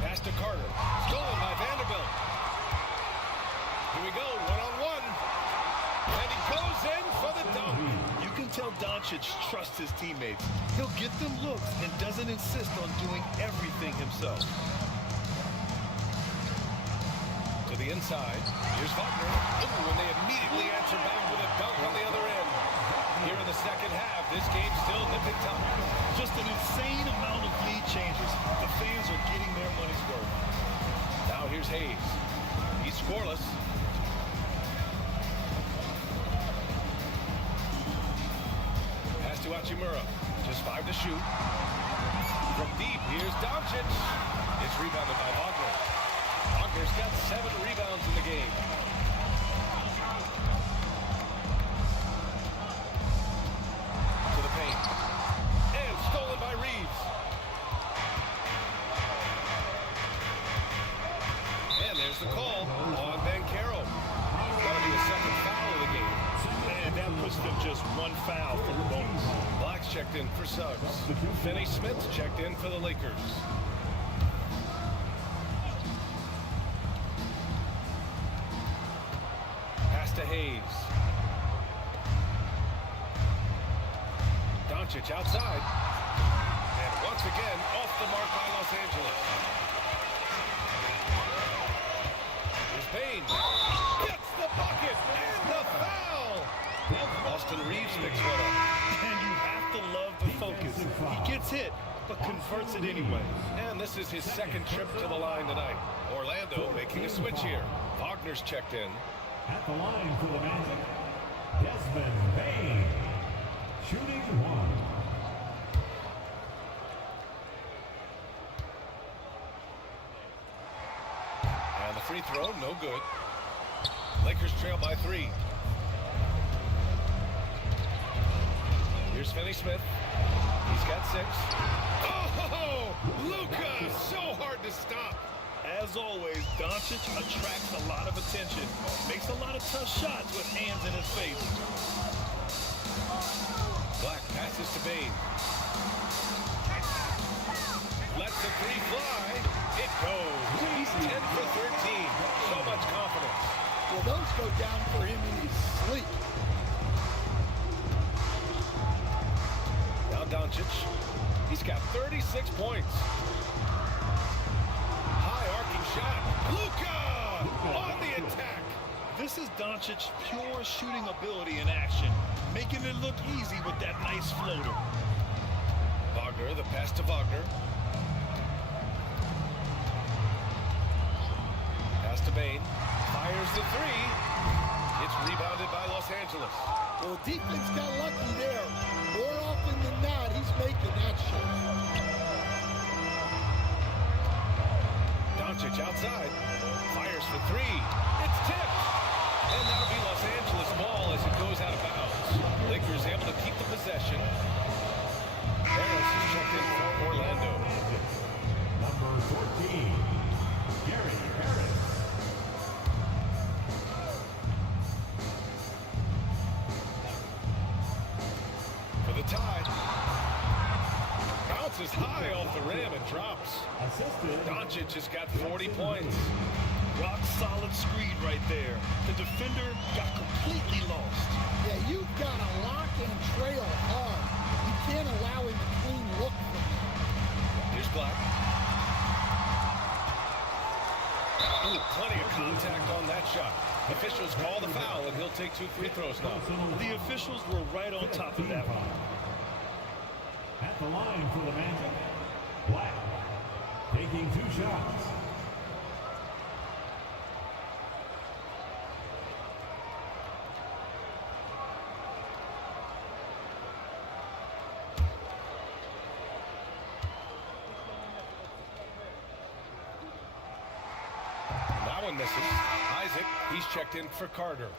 Pass to Carter. Stolen by Vanderbilt. Here we go, 1-on-1. And he goes in for the dunk. You can tell Doncic trusts his teammates. He'll get them looks and doesn't insist on doing everything himself. To the inside. Here's Wagner. Ooh, and they immediately answer back with a dunk on the other end. Here in the second half, this game's still nipping time. Just an insane amount of lead changes. The fans are getting their money's worth. Now here's Hayes. He's scoreless. Pass to Hachimura. Just 5 to shoot. From deep, here's Doncic. It's rebounded by Wagner. Wagner's got 7 rebounds in the game. To the paint. And stolen by Reeves. And there's the call on Banchero. That'll be the second foul of the game. And that puts them just 1 foul from the bonus. Black's checked in for Suggs. Finney Smith's checked in for the Lakers. Pass to Hayes. Doncic outside. And once again, off the mark by Los Angeles. Here's Payne. Gets the bucket and the foul. Austin Reeves picks one up. And you have to love the focus. He gets hit, but converts it anyway. And this is his second trip to the line tonight. Orlando making a switch here. Wagner's checked in. At the line for the Magic, Desmond Bain. shooting one. And the free throw, no good. Lakers trail by 3. Here's Finney Smith. He's got 6. Oh, Luka, so hard to stop. As always, Doncic attracts a lot of attention. Makes a lot of tough shots with hands in his face. Black passes to Bane. Lets the 3 fly. It goes. He's 10 for 13. So much confidence. Well, those go down for him in his sleep. Now Doncic. He's got 36 points. High arcing shot. Luka on the attack. This is Doncic's pure shooting ability in action, making it look easy with that nice floater. Wagner, the pass to Wagner. Pass to Bane. Fires the 3. It's rebounded by Los Angeles. Well, defense got lucky there. More often than not, he's making that shot. Doncic outside. Fires for 3. It's tipped. And that'll be Los Angeles ball as it goes out of bounds. Lakers able to keep the possession. Harris is checked in for Orlando. Number 14, Gary Harris. For the tie. Bounces high off the rim and drops. Assisted. Doncic has got 40 points. Rock solid screen right there. The defender got completely lost. Yeah, you've got to lock and trail hard. You can't allow him a clean look from there. Here's Black. Ooh, plenty of contact on that shot. Officials call the foul, and he'll take 2 free throws now. The officials were right on top of that one. At the line for the Magic, Black taking 2 shots. That one misses. Isaac, he's checked in for Carter.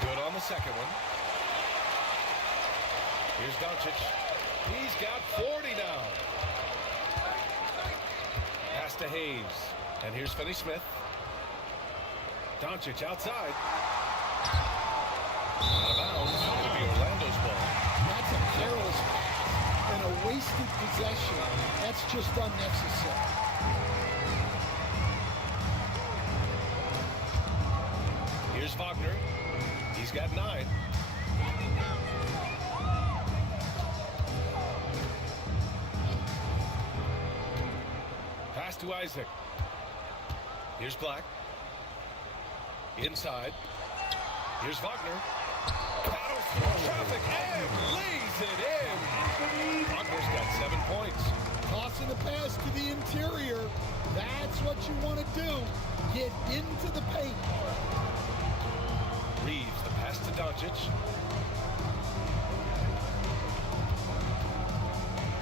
Good on the second one. Here's Doncic. He's got 40 now. Pass to Hayes. And here's Finney Smith. Doncic outside. Out of bounds. It's going to be Orlando's ball. That's a careless pass and a wasted possession. That's just unnecessary. Here's Wagner. He's got 9. Pass to Isaac. Here's Black. Inside. Here's Wagner. Battles through traffic and lays it in. Wagner's got 7 points. Tossing the pass to the interior. That's what you want to do. Get into the paint. Reeves, the pass to Doncic.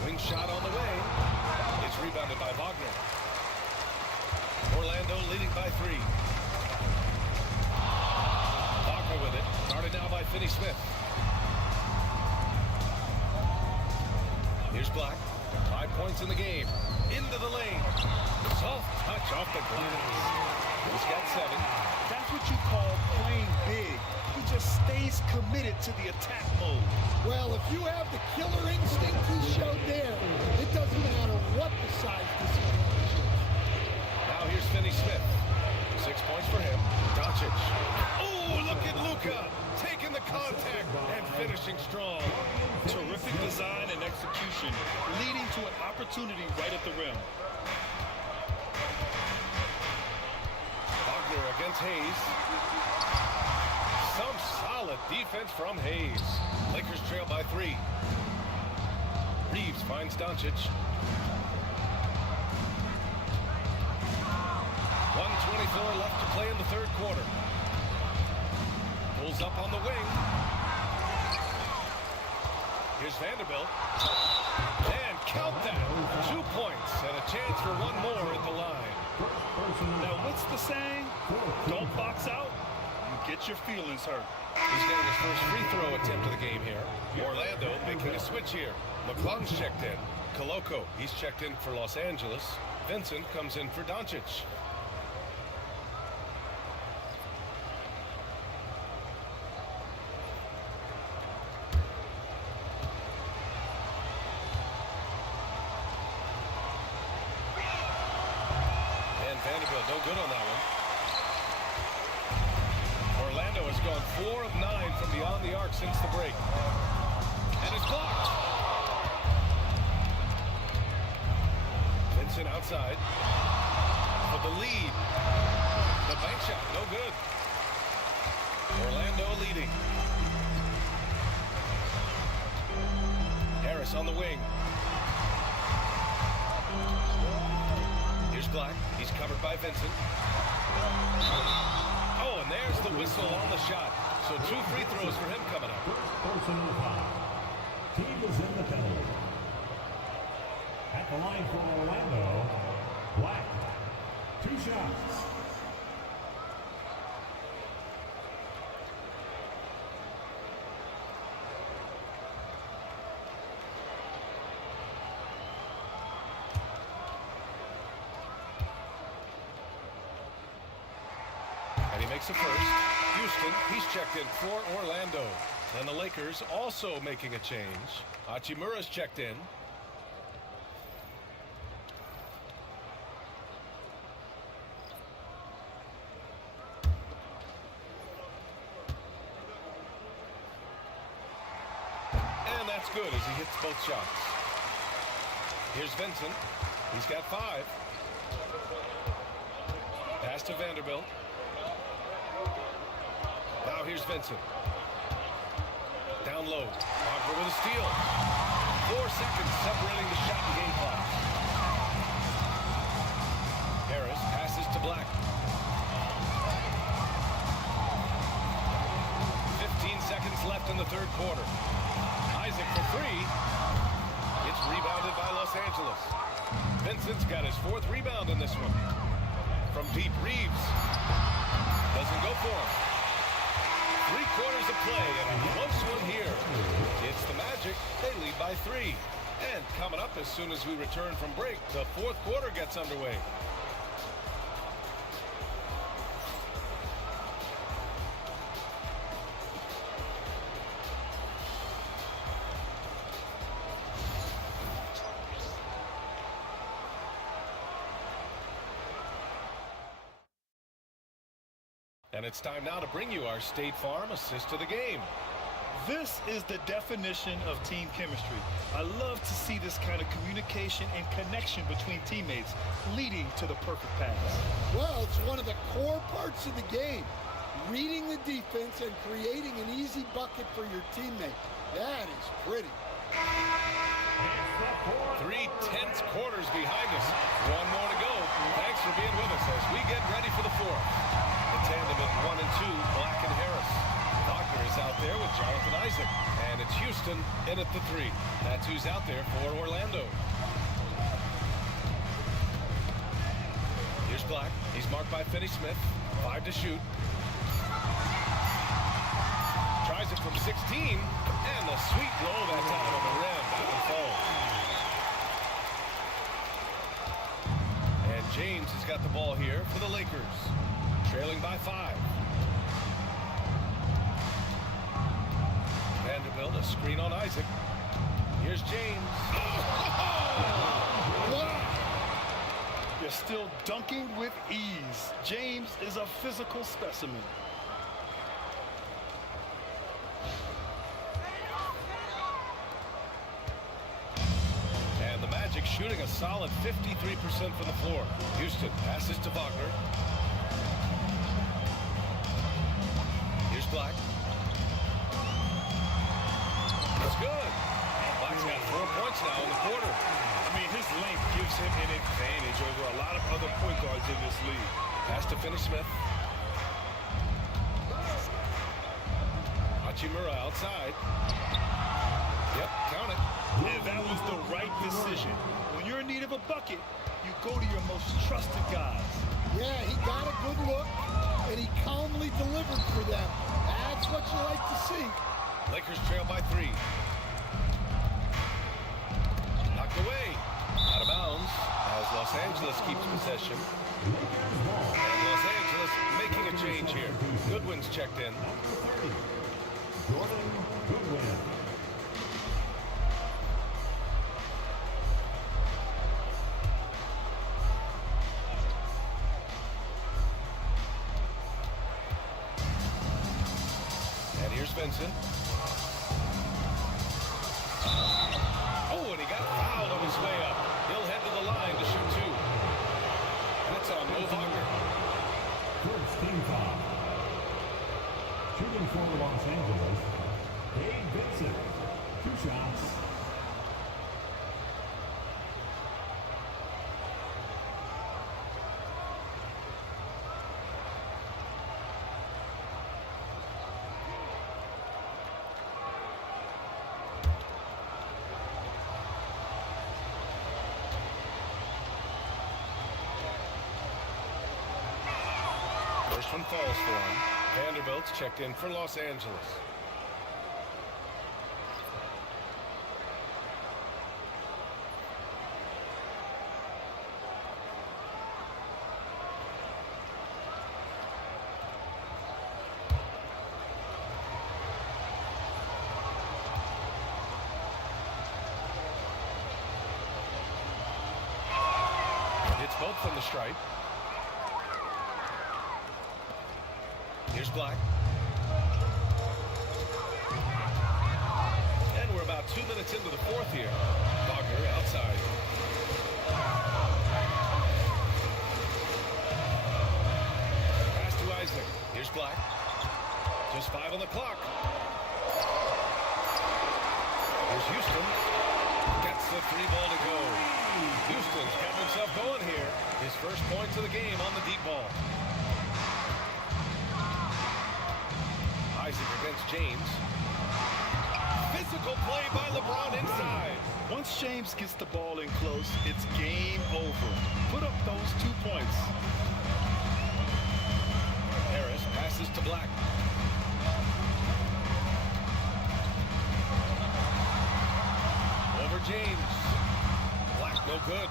Wing shot on the way. It's rebounded by Wagner. Orlando leading by 3. Wagner with it. Guarded now by Finney Smith. Here's Black. 5 points in the game. Into the lane. Soft touch off the glass. He's got 7. That's what you call playing big. He just stays committed to the attack mode. Well, if you have the killer instinct he showed there, it doesn't matter what the size disadvantage is. Now here's Finney Smith. 6 points for him. Doncic. Oh, look at Luka taking the contact and finishing strong. Terrific design and execution, leading to an opportunity right at the rim. Wagner against Hayes. Solid defense from Hayes. Lakers trail by 3. Reeves finds Doncic. 1:24 left to play in the third quarter. Pulls up on the wing. Here's Vanderbilt. And count that. 2 points and a chance for one more at the line. Now, what's the saying? Don't box out. You get your feelings hurt. He's getting his first free throw attempt of the game here. Orlando making a switch here. McClung's checked in. Koloko, he's checked in for Los Angeles. Vincent comes in for Doncic. Vanderbilt no good on that one. Orlando has gone 4 of 9 from beyond the arc since the break. And it's blocked. Vincent outside. For the lead. The bank shot, no good. Orlando leading. Harris on the wing. Here's Black. He's covered by Vincent. Oh, and there's the whistle on the shot. So 2 free throws for him coming up. Personal foul. Team is in the penalty. At the line for Orlando, Black. 2 shots. And he makes a first. Houston, he's checked in for Orlando. And the Lakers also making a change. Hachimura's checked in. And that's good as he hits both shots. Here's Vincent. He's got 5. Pass to Vanderbilt. Now here's Vincent. Down low. Wagner with a steal. 4 seconds separating the shot and game clock. Harris passes to Black. 15 seconds left in the third quarter. Isaac for 3. It's rebounded by Los Angeles. Vincent's got his 4th rebound in this one. From deep, Reeves. Doesn't go for him. 3 quarters of play and a close one here. It's the Magic. They lead by 3. And coming up as soon as we return from break, the 4th quarter gets underway. And it's time now to bring you our State Farm assist to the game. This is the definition of team chemistry. I love to see this kind of communication and connection between teammates leading to the perfect pass. Well, it's one of the core parts of the game. Reading the defense and creating an easy bucket for your teammate. That is pretty. 3 tense quarters behind us. 1 more to go. Thanks for being with us as we get ready for the 4th. The tandem at 1 and 2, Black and Harris. Wagner is out there with Jonathan Isaac. And it's Houston in at the 3. That's who's out there for Orlando. Here's Black. He's marked by Finney-Smith. 5 to shoot. Tries it from 16. And the sweet roll that time on the rim. Back and fall. And James has got the ball here for the Lakers. Trailing by 5. Vanderbilt, a screen on Isaac. Here's James. You're still dunking with ease. James is a physical specimen. And the Magic shooting a solid 53% from the floor. Houston passes to Wagner. Here's Black. over a lot of other point guards in this league. Pass to Finney-Smith. Hachimura outside. Yep, count it. And that was the right decision. When you're in need of a bucket, you go to your most trusted guys. Yeah, he got a good look, and he calmly delivered for them. That's what you like to see. Lakers trail by 3. Knocked away. Out of bounds as Los Angeles keeps possession. And Los Angeles making a change here. Goodwin's checked in. And here's Vincent. Oh, and he got fouled on his way up. He'll head to the line to shoot 2. That's on Mo Wagner. First team foul. Shooting for Los Angeles, Dave Vincent. 2 shots. First one falls for him. Vanderbilt's checked in for Los Angeles. Hits both from the stripe. Here's Black. And we're about 2 minutes into the 4th here. Wagner outside. Pass to Isaac. Here's Black. Just 5 on the clock. Here's Houston. Gets the 3 ball to go. Houston's got himself going here. His first points of the game on the deep ball. Isaac against James. Physical play by LeBron inside. Once James gets the ball in close, it's game over. Put up those 2 points. Harris passes to Black. Over James. Black no good.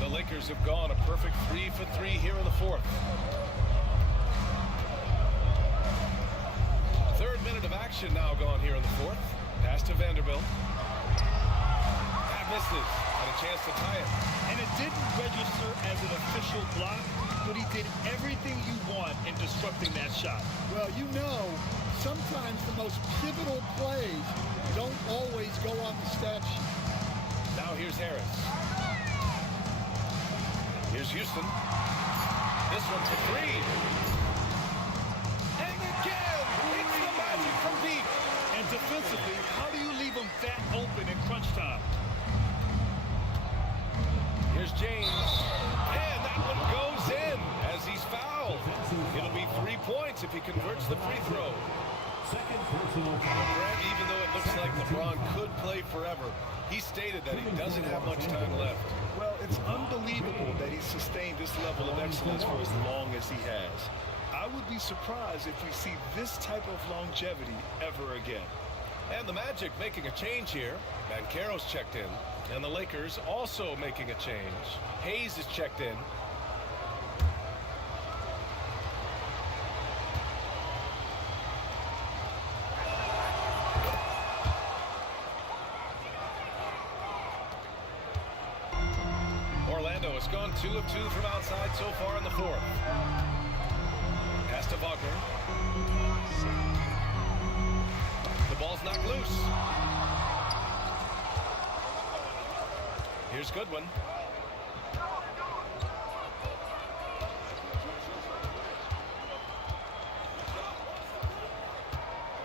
The Lakers have gone a perfect 3 for 3 here in the 4th. 3rd minute of action now gone here in the 4th. Pass to Vanderbilt. That misses. And a chance to tie it. And it didn't register as an official block, but he did everything you want in disrupting that shot. Well, you know, sometimes the most pivotal plays don't always go on the stat sheet. Now here's Harris. Here's Houston. This one for 3. And again, it's the Magic from deep. And defensively, how do you leave him that open in crunch time? Here's James. And that one goes in as he's fouled. It'll be 3 points if he converts the free throw. Second personal foul. Grant, even though it looks like LeBron could play forever, he stated that he doesn't have much time left. Well, it's unbelievable that he's sustained this level of excellence for as long as he has. I would be surprised if we see this type of longevity ever again. And the Magic making a change here. Banchero's checked in. And the Lakers also making a change. Hayes is checked in. Orlando has gone 2 of 2 from outside so far in the 4th. Pass to Wagner. The ball's knocked loose. Here's Goodwin.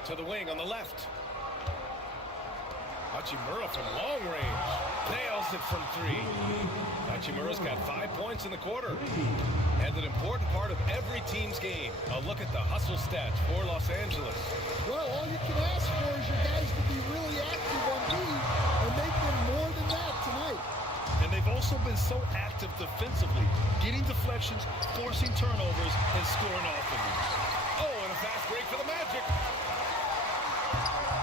To the wing on the left. Hachimura from long range. Nails it from 3. Hachimura's got 5 points in the quarter. And an important part of every team's game. A look at the hustle stats for Los Angeles. Well, all you can ask for is your guys to be really active on D, and they've been more than that tonight. And they've also been so active defensively, getting deflections, forcing turnovers, and scoring off of them. Oh, and a fast break for the Magic.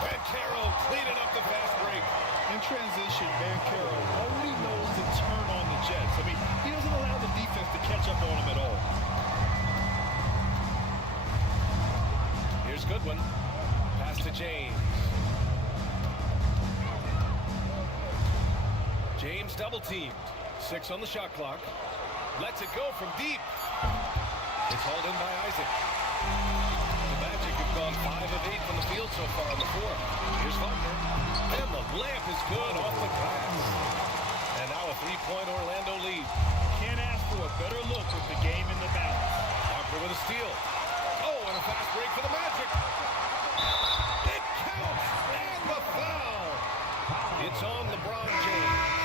Bancaro cleaning up the fast break. In transition, Bancaro already knows to turn on the Jets. I mean, he doesn't allow the defense to catch up on him at all. Here's Goodwin. Pass to James. James double teamed. 6 on the shot clock. Lets it go from deep. It's hauled in by Isaac. The Magic have gone 5 of 8 from the field so far in the 4th. Here's Wagner. And the layup is good off the glass. And now a 3-point Orlando lead. Can't ask for a better look with the game in the balance. Wagner with a steal. Oh, and a fast break for the Magic. It counts. And the foul. It's on LeBron James.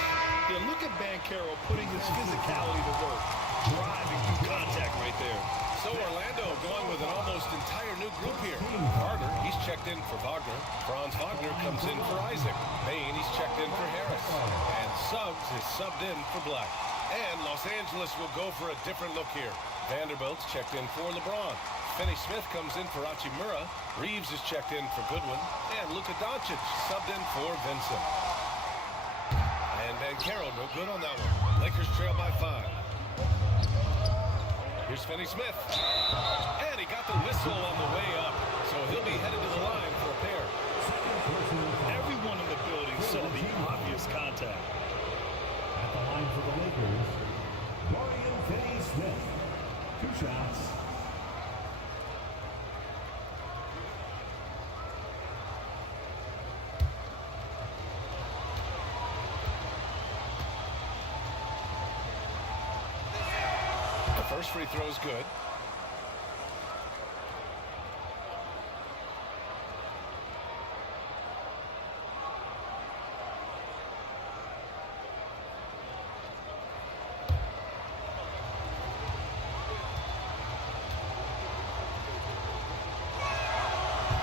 Yeah, look at Bancaro putting his physicality to work. Driving through contact right there. So Orlando going with an almost entire new group here. Carter, he's checked in for Wagner. Franz Wagner comes in for Isaac. Bain, he's checked in for Harris. And Suggs is subbed in for Black. And Los Angeles will go for a different look here. Vanderbilt's checked in for LeBron. Finney-Smith comes in for Hachimura. Reeves is checked in for Goodwin. And Luka Doncic subbed in for Vincent. And Bancaro no good on that one. Lakers trail by 5. Here's Finney-Smith. And he got the whistle on the way up. So he'll be headed to the line for a pair. Everyone in the building saw the obvious contact. At the line for the Lakers, Dorian Finney-Smith. 2 shots. First free throw is good.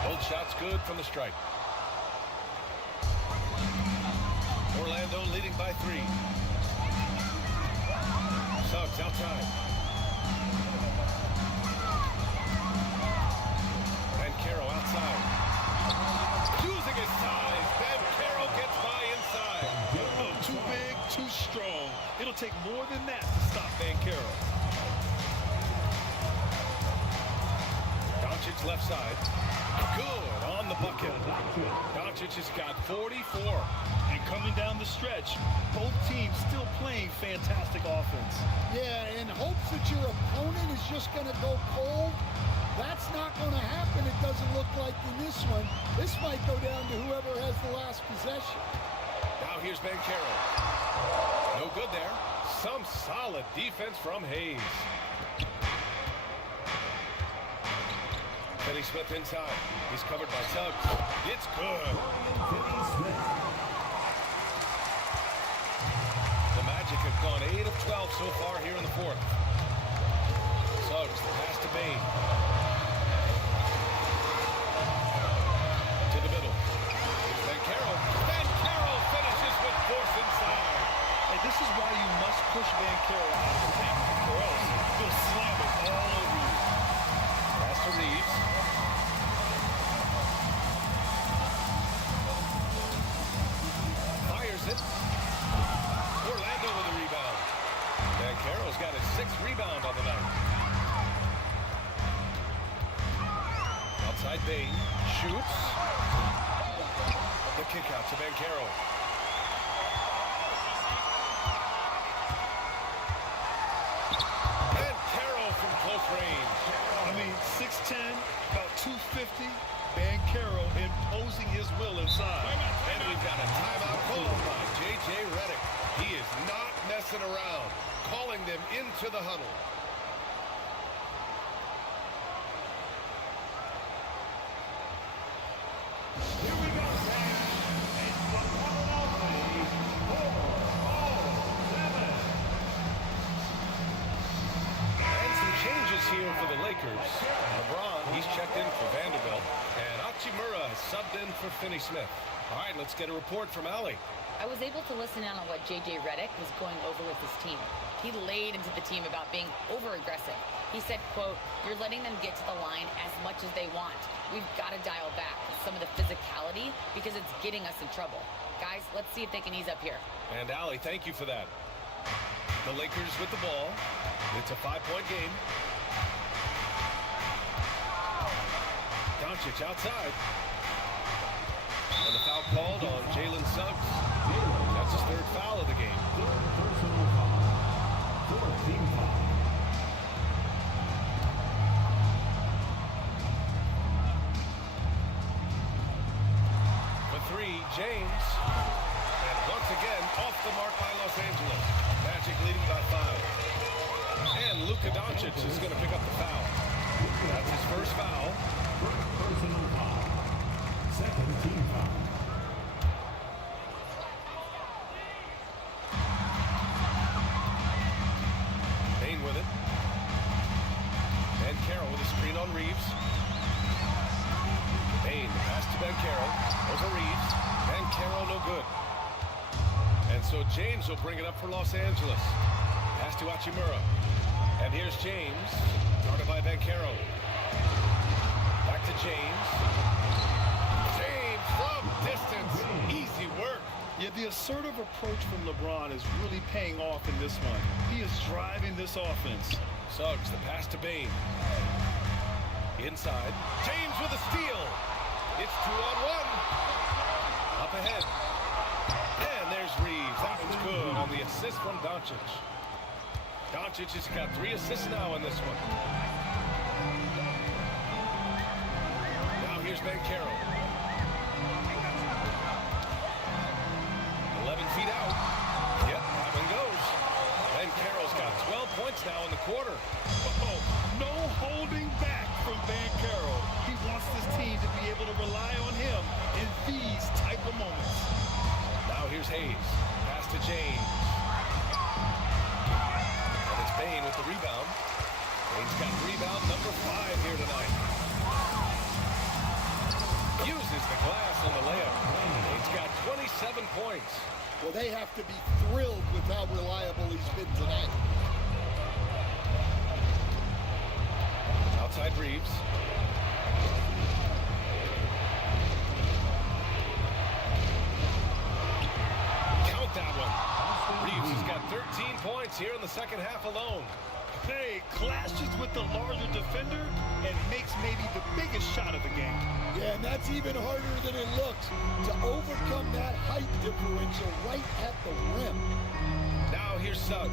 Both shots good from the stripe. Orlando leading by 3. Suggs outside. Bancaro outside. Using his size. Bancaro gets by inside. Oh, too big, too strong. It'll take more than that to stop Bancaro. Doncic left side. Good on the bucket. Doncic has got 44. And coming down the stretch, both teams still playing fantastic offense. Yeah, in hopes that your opponent is just going to go cold. That's not going to happen, it doesn't look like in this one. This might go down to whoever has the last possession. Now here's Bancaro. No good there. Some solid defense from Hayes. Finney-Smith inside. He's covered by Suggs. It's good. The Magic have gone 8 of 12 so far here in the 4th. Suggs, the pass to Bain. To the middle. Here's Bancaro. Bancaro finishes with force inside. Hey, this is why you must push Bancaro out of the paint, or else he'll slam it all over you. Pass to Reeves. Fires it. Orlando with a rebound. Bancaro's got his 6th rebound on the night. Outside Bain. Shoots. The kick out to Bancaro. Bancaro from close range. I mean, 6'10", about 250. Bancaro imposing his will inside. And we've got a timeout called by J.J. Redick. He is not messing around, calling them into the huddle. Here we go, fans. It's the one and only subs here for the Lakers. LeBron, he's checked in for Vanderbilt. And Hachimura has subbed in for Finney-Smith. All right, let's get a report from Allie. I was able to listen in on what J.J. Redick was going over with his team. He laid into the team about being over-aggressive. He said, quote, "You're letting them get to the line as much as they want. We've got to dial back some of the physicality because it's getting us in trouble. Guys, let's see if they can ease up here." And Allie, thank you for that. The Lakers with the ball. It's a 5-point game. Doncic outside. And the foul called on Jalen Suggs. That's his third foul of the game. Personal foul. Team foul. For three, James. And once again, off the mark by Los Angeles. Magic leading by 5. And Luka Doncic is going to pick up the foul. That's his first foul. Personal foul. Second team foul. Bain with it. Carroll with a screen on Reeves. Bain pass to Carroll. Over Reeves. Carroll no good. And so James will bring it up for Los Angeles. Pass to Hachimura. And here's James. Guarded by Carroll. Back to James. James from distance. Easy work. Yeah, the assertive approach from LeBron is really paying off in this one. He is driving this offense. Suggs, the pass to Bain. Inside. James with a steal. It's 2-on-1. Up ahead. And there's Reeves. That was good on the assist from Doncic. Doncic has got 3 assists now in this one. Now here's Carroll. 11 feet out. Yep, that one goes. Carroll's got 12 points now in the quarter. Oh, no holding back from Carroll. He wants this team to be able to rely on him in these type of moments. Now here's Hayes. Pass to James. And it's Bain with the rebound. Bain's got rebound number 5 here tonight. Uses the glass on the layup. Bain's got 27 points. Well, they have to be thrilled with how reliable he's been tonight. Outside Reeves. Count that one. Reeves has got 13 points here in the second half alone. Hey, clashes with the larger defender and makes maybe the biggest shot of the game. Yeah, and that's even harder than it looks, to overcome that height differential right at the rim. Now here's Suggs.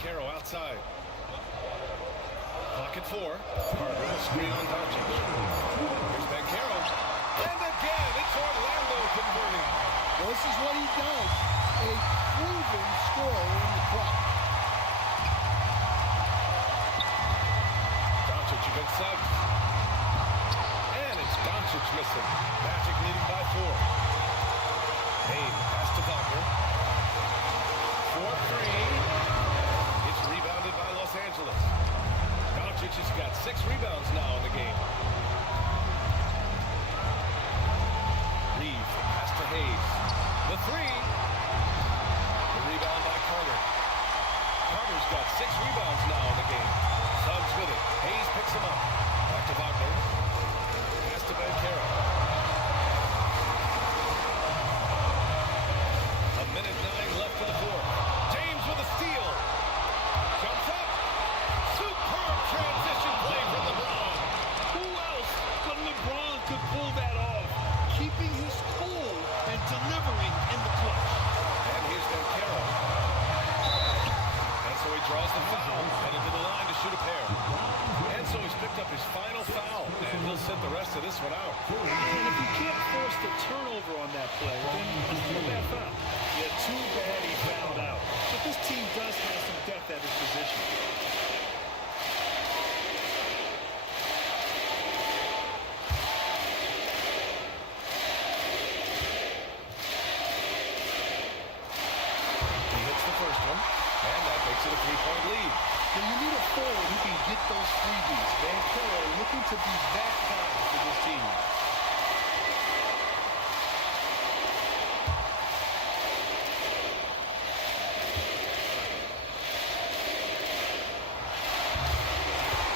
Carroll outside. Clock at 4. Carter will screen on Doncic. Here's Carroll. And again, it's Orlando converting. Well, this is what he does. A proven scorer in the club. Doncic against Suggs. And it's Doncic missing. Magic leading by 4. Bain pass to Wagner. 4-3. It's rebounded by Los Angeles. Doncic has got 6 rebounds now in the game. Reeves, the pass to Hayes. The 3. The rebound by Carter. Carter's got 6 rebounds now in the game. Suggs with it. Hayes picks him up. Back to Wagner. Pass to Carroll. A minute 9 left in the 4th. James with a steal. Jumps up. Superb transition play from LeBron. Who else but LeBron could pull that off? Keeping his cool and delivering in the clutch. And here's Carroll. And so he draws the foul. Headed to the line to shoot a pair. And so he's picked up his final foul. And he'll sit the rest of this one out. And if you can't force the turnover on that play, then it's still a bad foul. Yeah, too bad he fouled out. But this team does have some depth at his position. He hits the first one. And that makes it a 3-point lead. So you need a forward who can get those freebies. Banchero looking to be that guy for this team.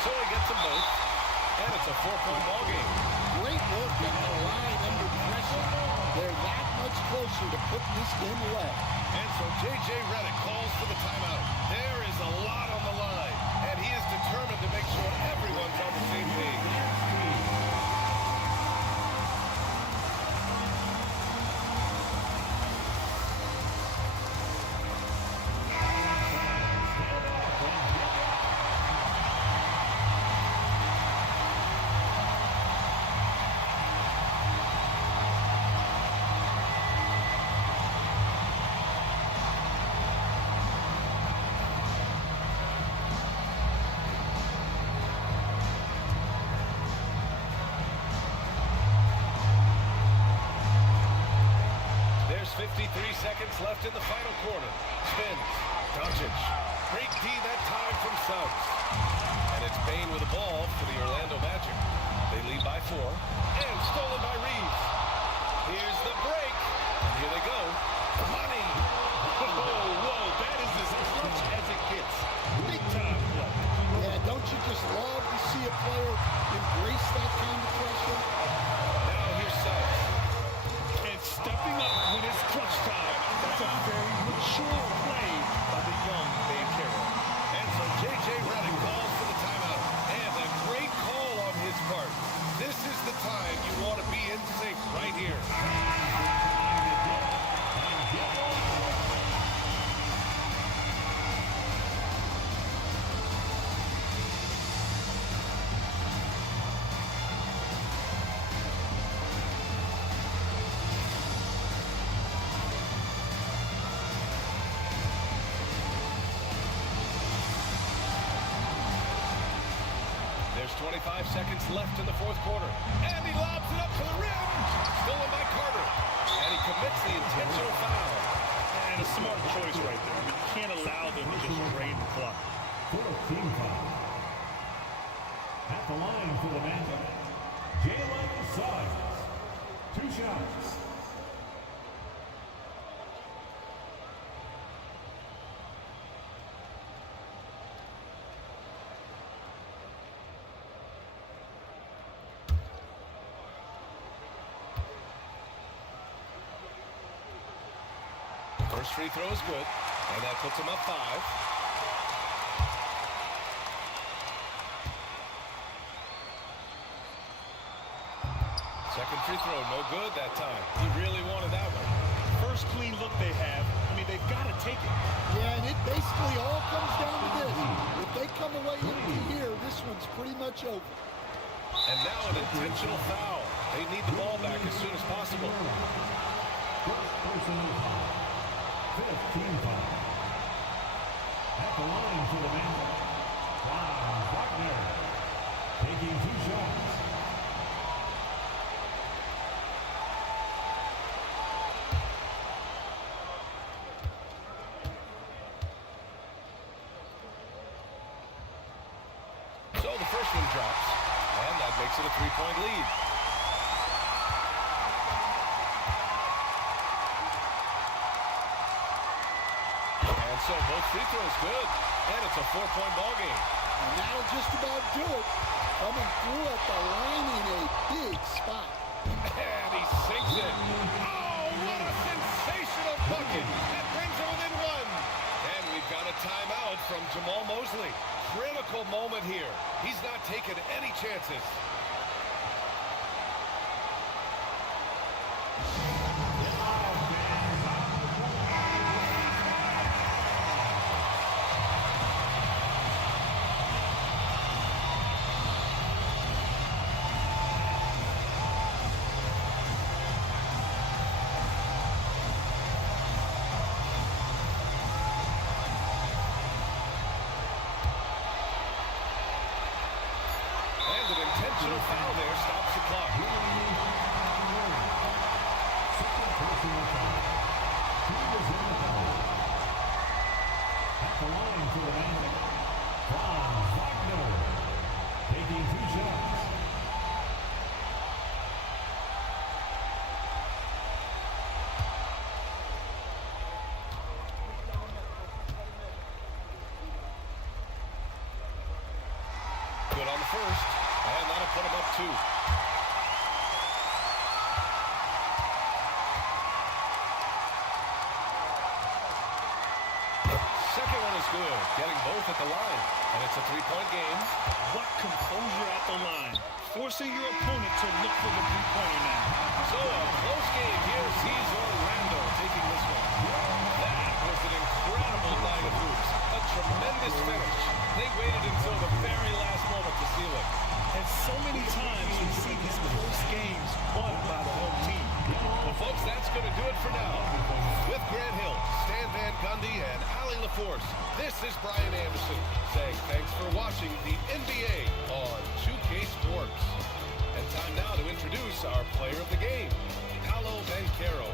So he gets them both, and it's a 4-point ball game. Great work at the line under pressure. They're that much closer to putting this game away. And so J.J. Redick calls for the timeout. There is a lot on the line, and he is determined to make sure everyone's on the same page. There's 53 seconds left in the final quarter. Spins. Doncic. Great D that time from Suggs. And it's Bane with the ball for the Orlando Magic. They lead by 4. And stolen by Reeves. Here's the break. And here they go. Money. Whoa, that is as clutch as it gets. Big time play. Yeah, don't you just love to see a player embrace that kind of pressure? Now here's Suggs. And stepping up when it's clutch time. That's a very mature play by the young Banchero. And so J.J. Redick calls for the timeout. And a great call on his part. This is the time you want to be in sync right here. There's 25 seconds left in the fourth quarter. And he lobs it up to the rim. Stolen by Carter. And he commits the intentional foul. And a smart choice right there. I mean, you can't allow them to just drain the clock. 14 foul. At the line for the Magic, Jalen Suggs. 2 shots. First free throw is good, and that puts him up 5. Second free throw, no good that time. He really wanted that one. First clean look they have. I mean, they've got to take it. Yeah, and it basically all comes down to this. If they come away empty here, this one's pretty much over. And now an intentional foul. They need the ball back as soon as possible. Personal foul. 15 foul. At the line for the Magic, Wagner. Taking 2 shots. So the first one drops, and that makes it a 3-point lead. And so both free throws good, and it's a 4-point ball game. And that'll just about do it. Coming through at the line in a big spot. And he sinks it. Oh, what a sensational bucket. That brings him within 1. And we've got a timeout from Jamal Mosley. Critical moment here. He's not taking any chances. Intentional foul there stops the clock. At the line for the Magic, good on the first, and that'll put him up 2. Second one is good, getting both at the line, and it's a 3-point game. What composure at the line, forcing your opponent to look for the three-pointer now. So a close game here sees Orlando taking this one. That was an incredible night of hoops. A tremendous finish. They waited until the very last moment to seal it. And so many times we see these close games won by the home team. Well, folks, that's going to do it for now. With Grant Hill, Stan Van Gundy, and Ali LaForce, this is Brian Anderson saying thanks for watching the NBA on 2K Sports. And time now to introduce our player of the game, Paolo Banchero.